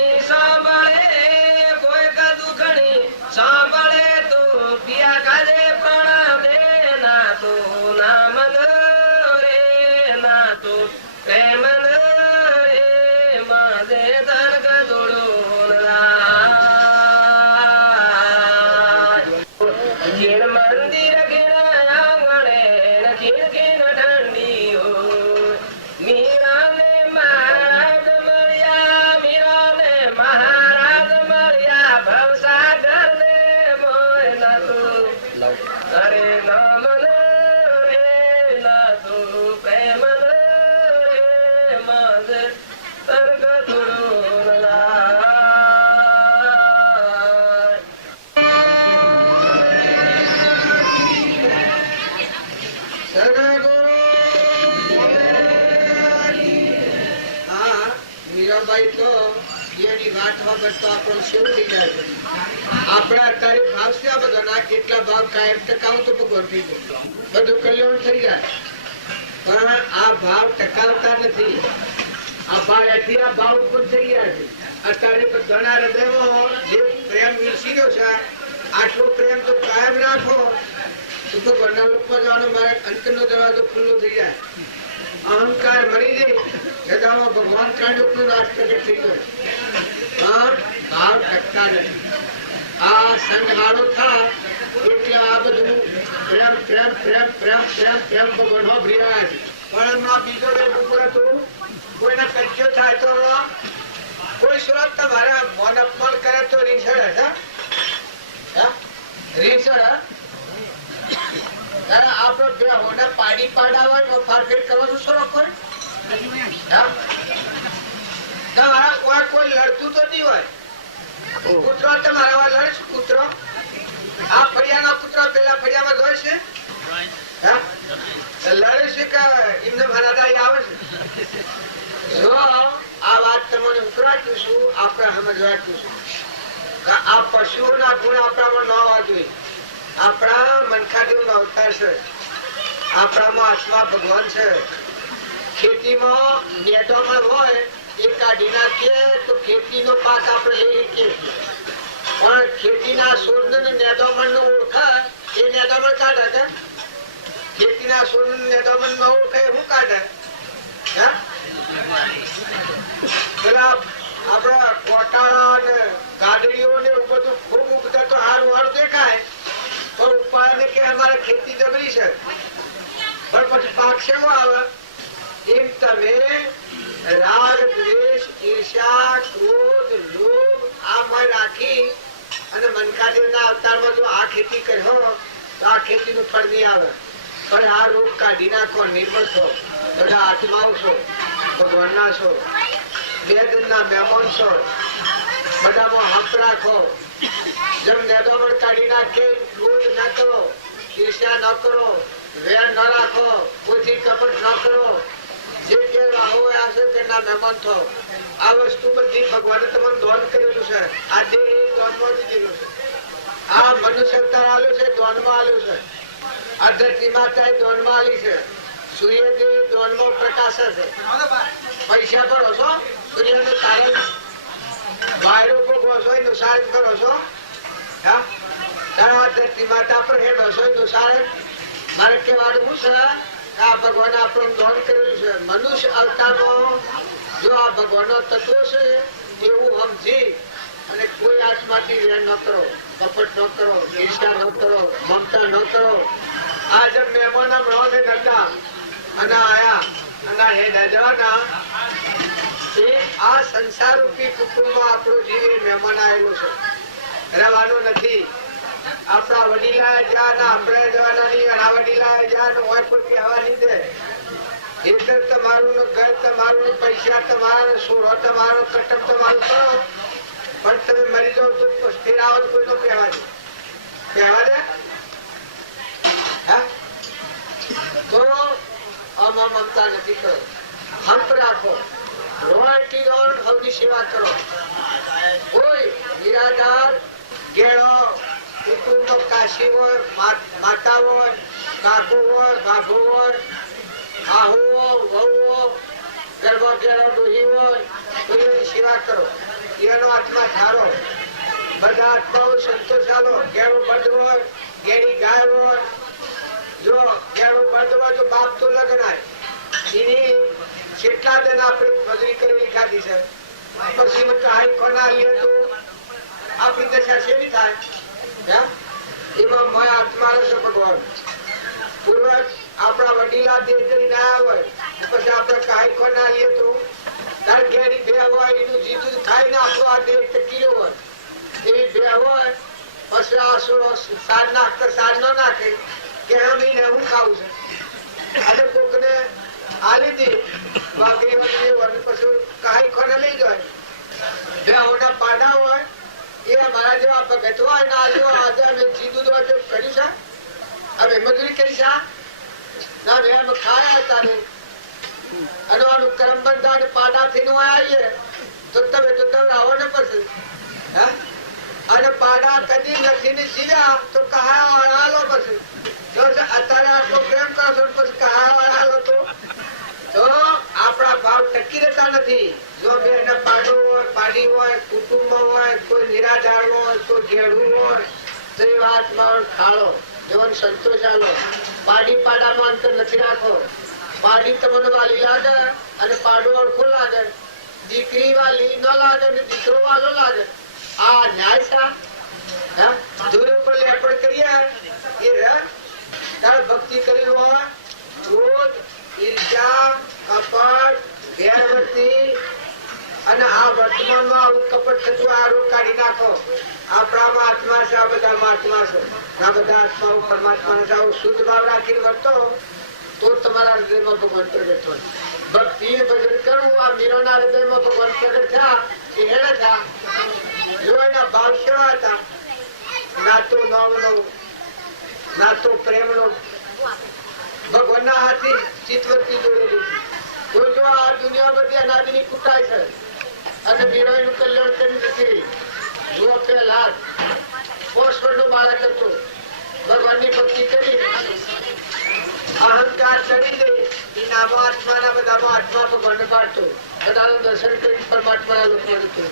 સાંભળે તો પિયા કાજે પણ દેના તો નામ રે ના તો પ્રેમ રે માજે તર્ક જોડો મંદિર આંગણે ખીણ ઠંડી હો મીરાને મહારાજ મળ્યા, મીરાને મહારાજ મળ્યા ભવસાગર ને મોય અરે નામ રે ના તો પ્રેમ રે માજે તર્ક જોડો મીરાબાઈ તો એની વાત વગર તો આપણો શેર થઈ જાય. આપણા અત્યારે ભાવ છે આ બધા કેટલા ભાવ કાયમ ટકાવ તો ભગવાન થઈ જાય, બધું કલ્યાણ થઈ જાય. પણ આ ભાવ ટકાવતા નથી. આ ભાવ એથી આ ભાવ ઉપર થઈ ગયા છે. અત્યારે ઘણા હૃદયમાં જે પ્રેમ વિરસી ગયો છે, આટલો પ્રેમ તો કાયમ રાખો તો ભગવાનના લોકો જવાનો મારે અંતરનો દરવાજો ખુલ્લો થઈ જાય. અહંકાર મળી જાય ભગવાન કાંડો નાશ પ્રગટ થઈ ગયો. પણ ભાવ ટકતા નથી. આ સંઘાળો થાય એટલે આ બધું પ્રેમ પ્રેમ પ્રેમ પ્રેમ પ્રેમ પ્રેમ ભગવાન ભર્યા છે. પણ એમાં બીજો ઉપર હતું કોઈના કચ્યો થાય તો કોઈ સુરત તમારા મન અપમાન કરે તો રીસડ રીસડ આપડે બે હોના પાડી પાડા હોય ફારફેર કરવાનું શોખ હોય. તમારા કોઈ લડતું તો નહીં હોય. કૂતરો તમારા લડશે કૂતરો આ ફળિયાના કૂતરો પેલા ફળિયામાં હોય છે હા લડે છે કે એમને ભરાદારી આવે છે જો આ વાત તમને ઉતરાતું છું આપણે સમજવાતું છું કે આ પશુઓના ગુણ આપણામાં ન હોવા જોઈએ આપણા મનખાદેવનો અવતાર છે આપણામાં આત્મા ભગવાન છે ખેતીમાં નેટોમાં હોય એ કાઢી નાખીએ તો ખેતીનો પાક આપણે લઈ શકીએ પણ ખેતીના છોડ ને નેટોમણ નો ઓળખા એ નેટોમણ કાઢે કે ખેતીના છોડ નેટોમણ નો ઓળખે શું કાઢે પેલા આપડા કોટાળા ને ગાડીઓ ને એવું બધું ખૂબ ઉગતા તો હારું હારું દેખાય પણ ઉપાય ને કે અમારે ખેતી જબરી છે પણ પછી પાક શેવો આવે એમ તમે રાગ દ્વેષ ઈર્ષ્યા ક્રોધ લોભ આ મય રાખી અને મનકાદેવના અવતારમાં જો આ ખેતી કર્યો તો આ ખેતીનું ફળ નહીં આવે પણ આ રોગ કાઢી નાખો નિર્મળ છો બધા આત્માઓ છો ભગવાનના છો બે દિનના મહેમાન છો બધામાં હક રાખો જેમ નેદોમણ કાઢી નાખે ક્રોધ ન કરો ઈર્ષ્યા ન કરો વેર ન રાખો કોઈથી કપટ ન કરો જે કે રાહો હશે તેના મહેમાન થો આ વસ્તુ બધી ભગવાને તમને દોન કરેલું છે આ દેહ દોનમાં દીધેલું છે આ મનુષ્ય અવતાર આલ્યો છે દોનમાં આલ્યું છે આ ધરતી માતા દોનમાં આલી છે સૂર્યદેવ દોનમાં પ્રકાશે છે પૈસા ભરો છો સૂર્યનું તારણ વાયરો ભોગવો છો એનું સારણ કરો છો હા ધરતી માતા પર હેડો છો એનું સારણ મારે કહેવાનું શું છે આ ભગવાન આપણું દોન કરેલું છે મનુષ્ય અવતારમાં જો આ ભગવાનનો તત્વ છે એવું સમજી અને કોઈ આત્માથી વેર ન કરો કપટ ન કરો ઈર્ષા ન કરો મમતા ન કરો આ જબ મહેમાન મળે નતા અને આયા અને હે નજવાના એ આ સંસાર રૂપી કુટુંબમાં આપણો જીવ મહેમાન આવેલો છે રહેવાનો નથી આપણા વડીલા જ્યાં આપણે જવાના નહીં આ વડીલા જ્યાં હોય પણ હવા નહીં દે હિતર તમારું ઘર તમારું પૈસા તમારું સોરો તમારો કટમ તમારું કરો પણ તમે મરી જાઓ તો સ્થિર આવો તો કોઈ નો કહેવા દે હા તો મમતા નથી કરો હંપ રાખો રોવાટી રોડ હવની સેવા કરો કોઈ નિરાધાર ગેળો કુટુંબ કાશી હોય માતા હોય કાકુ હોય બાબુ હોય આહુ વહુ ગરબા ગેળો ડોહી હોય કોઈની સેવા કરો એનો આત્મા ધારો બધા આત્માઓ સંતોષ આલો ગેળો બંધ હોય ગેડી ગાય હોય જો ગેળો બંધ હોય તો બાપ તો લગ્નાય એની કેટલા દિન આપણે મજૂરી કરેલી ખાધી છે પછી હાઈ ખોના લે તો આપણી દશા શેની થાય એમાં મય આત્મા છે ભગવાન પૂર્વ આપણા વડીલા દેહ કરીને આવ્યા હોય પછી આપણે કાંઈ ખોના લઈએ તો તાર ઘેરી બે હોય એનું જીતું ખાઈને આપણો આ દેહ ટકી હોય એવી બે હોય પછી આસો સાર નાખતા સાર ન નાખે કે મહિને હું ખાવું છે અને કોકને આલી દે વાઘરી વગરી પછી કાંઈ ખોને લઈ જાય બે હોના પાડા હોય એ અમારા જેવા ભગત હોય ના જો આજે અમે જીદું કર્યું છે અમે મજૂરી કરી છે ના વેમ ખાયા તારે અને આનું કરમ બંધા પાડા થઈને આવીએ તો તમે આવો ને પછી અને પાડા કદી નથી ને જીવ્યા તો કહા વણાલો પછી અત્યારે આટલો પ્રેમ કરશો પછી કહા વણાલો તો આપણા ભાવ ટકી રહેતા નથી જો બેન પાડો હોય પાડી હોય કુટુંબ હોય કોઈ નિરાધાર હોય કોઈ ઘેડું હોય તો એ વાતમાં ખાળો જીવન સંતોષ આલો પાડી પાડામાં અંતર નથી રાખો પાડી તમને વાલી લાગે અને પાડો અડખો લાગે દીકરી વાલી ન લાગે ને દીકરો વાલો લાગે આ ન્યાય સા દૂર ઉપર લેપડ કરીએ એ તારે ભક્તિ કરી હોય ક્રોધ ઈર્ષ્યા કપટ ગેરવર્તી અને આ વર્તમાનમાં આવું કપટ થતું આ રોગ કાઢી નાખો આપણામાં આત્મા છે આ બધામાં આત્મા છે આ બધા આત્માઓ પરમાત્માને છે આવું શુદ્ધ ભાવ રાખીને વર્તો તો તમારા હૃદયમાં ભગવાન પ્રગટ હોય ભક્તિ ભજન કરવું આ મીરાના હૃદયમાં ભગવાન પ્રગટ થયા એ હેડે થયા જો એના ભાવ કેવા હતા ના તો નવનો ના તો પ્રેમનો ઘરના હાથી ચિત્તવૃત્તિ જોડેલી છે જો આ દુનિયા બધી અનાજની કુટાઈ છે અને વીરોનું કલ્યાણ કરી નથી જો પેલા પોષણનો બાળક હતો ભગવાનની ભક્તિ કરી અહંકાર ચડી દે એનામાં આત્માના બધામાં આત્મા ભગવાનને પાડતો બધાનું દર્શન કરી પરમાત્માના લોકો હતો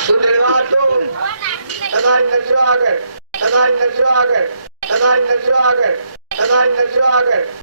સુધરવા તો તમારી નજરો આગળ તમારી નજરો આગળ તમારી નજરો આગળ તમારી નજરો આગળ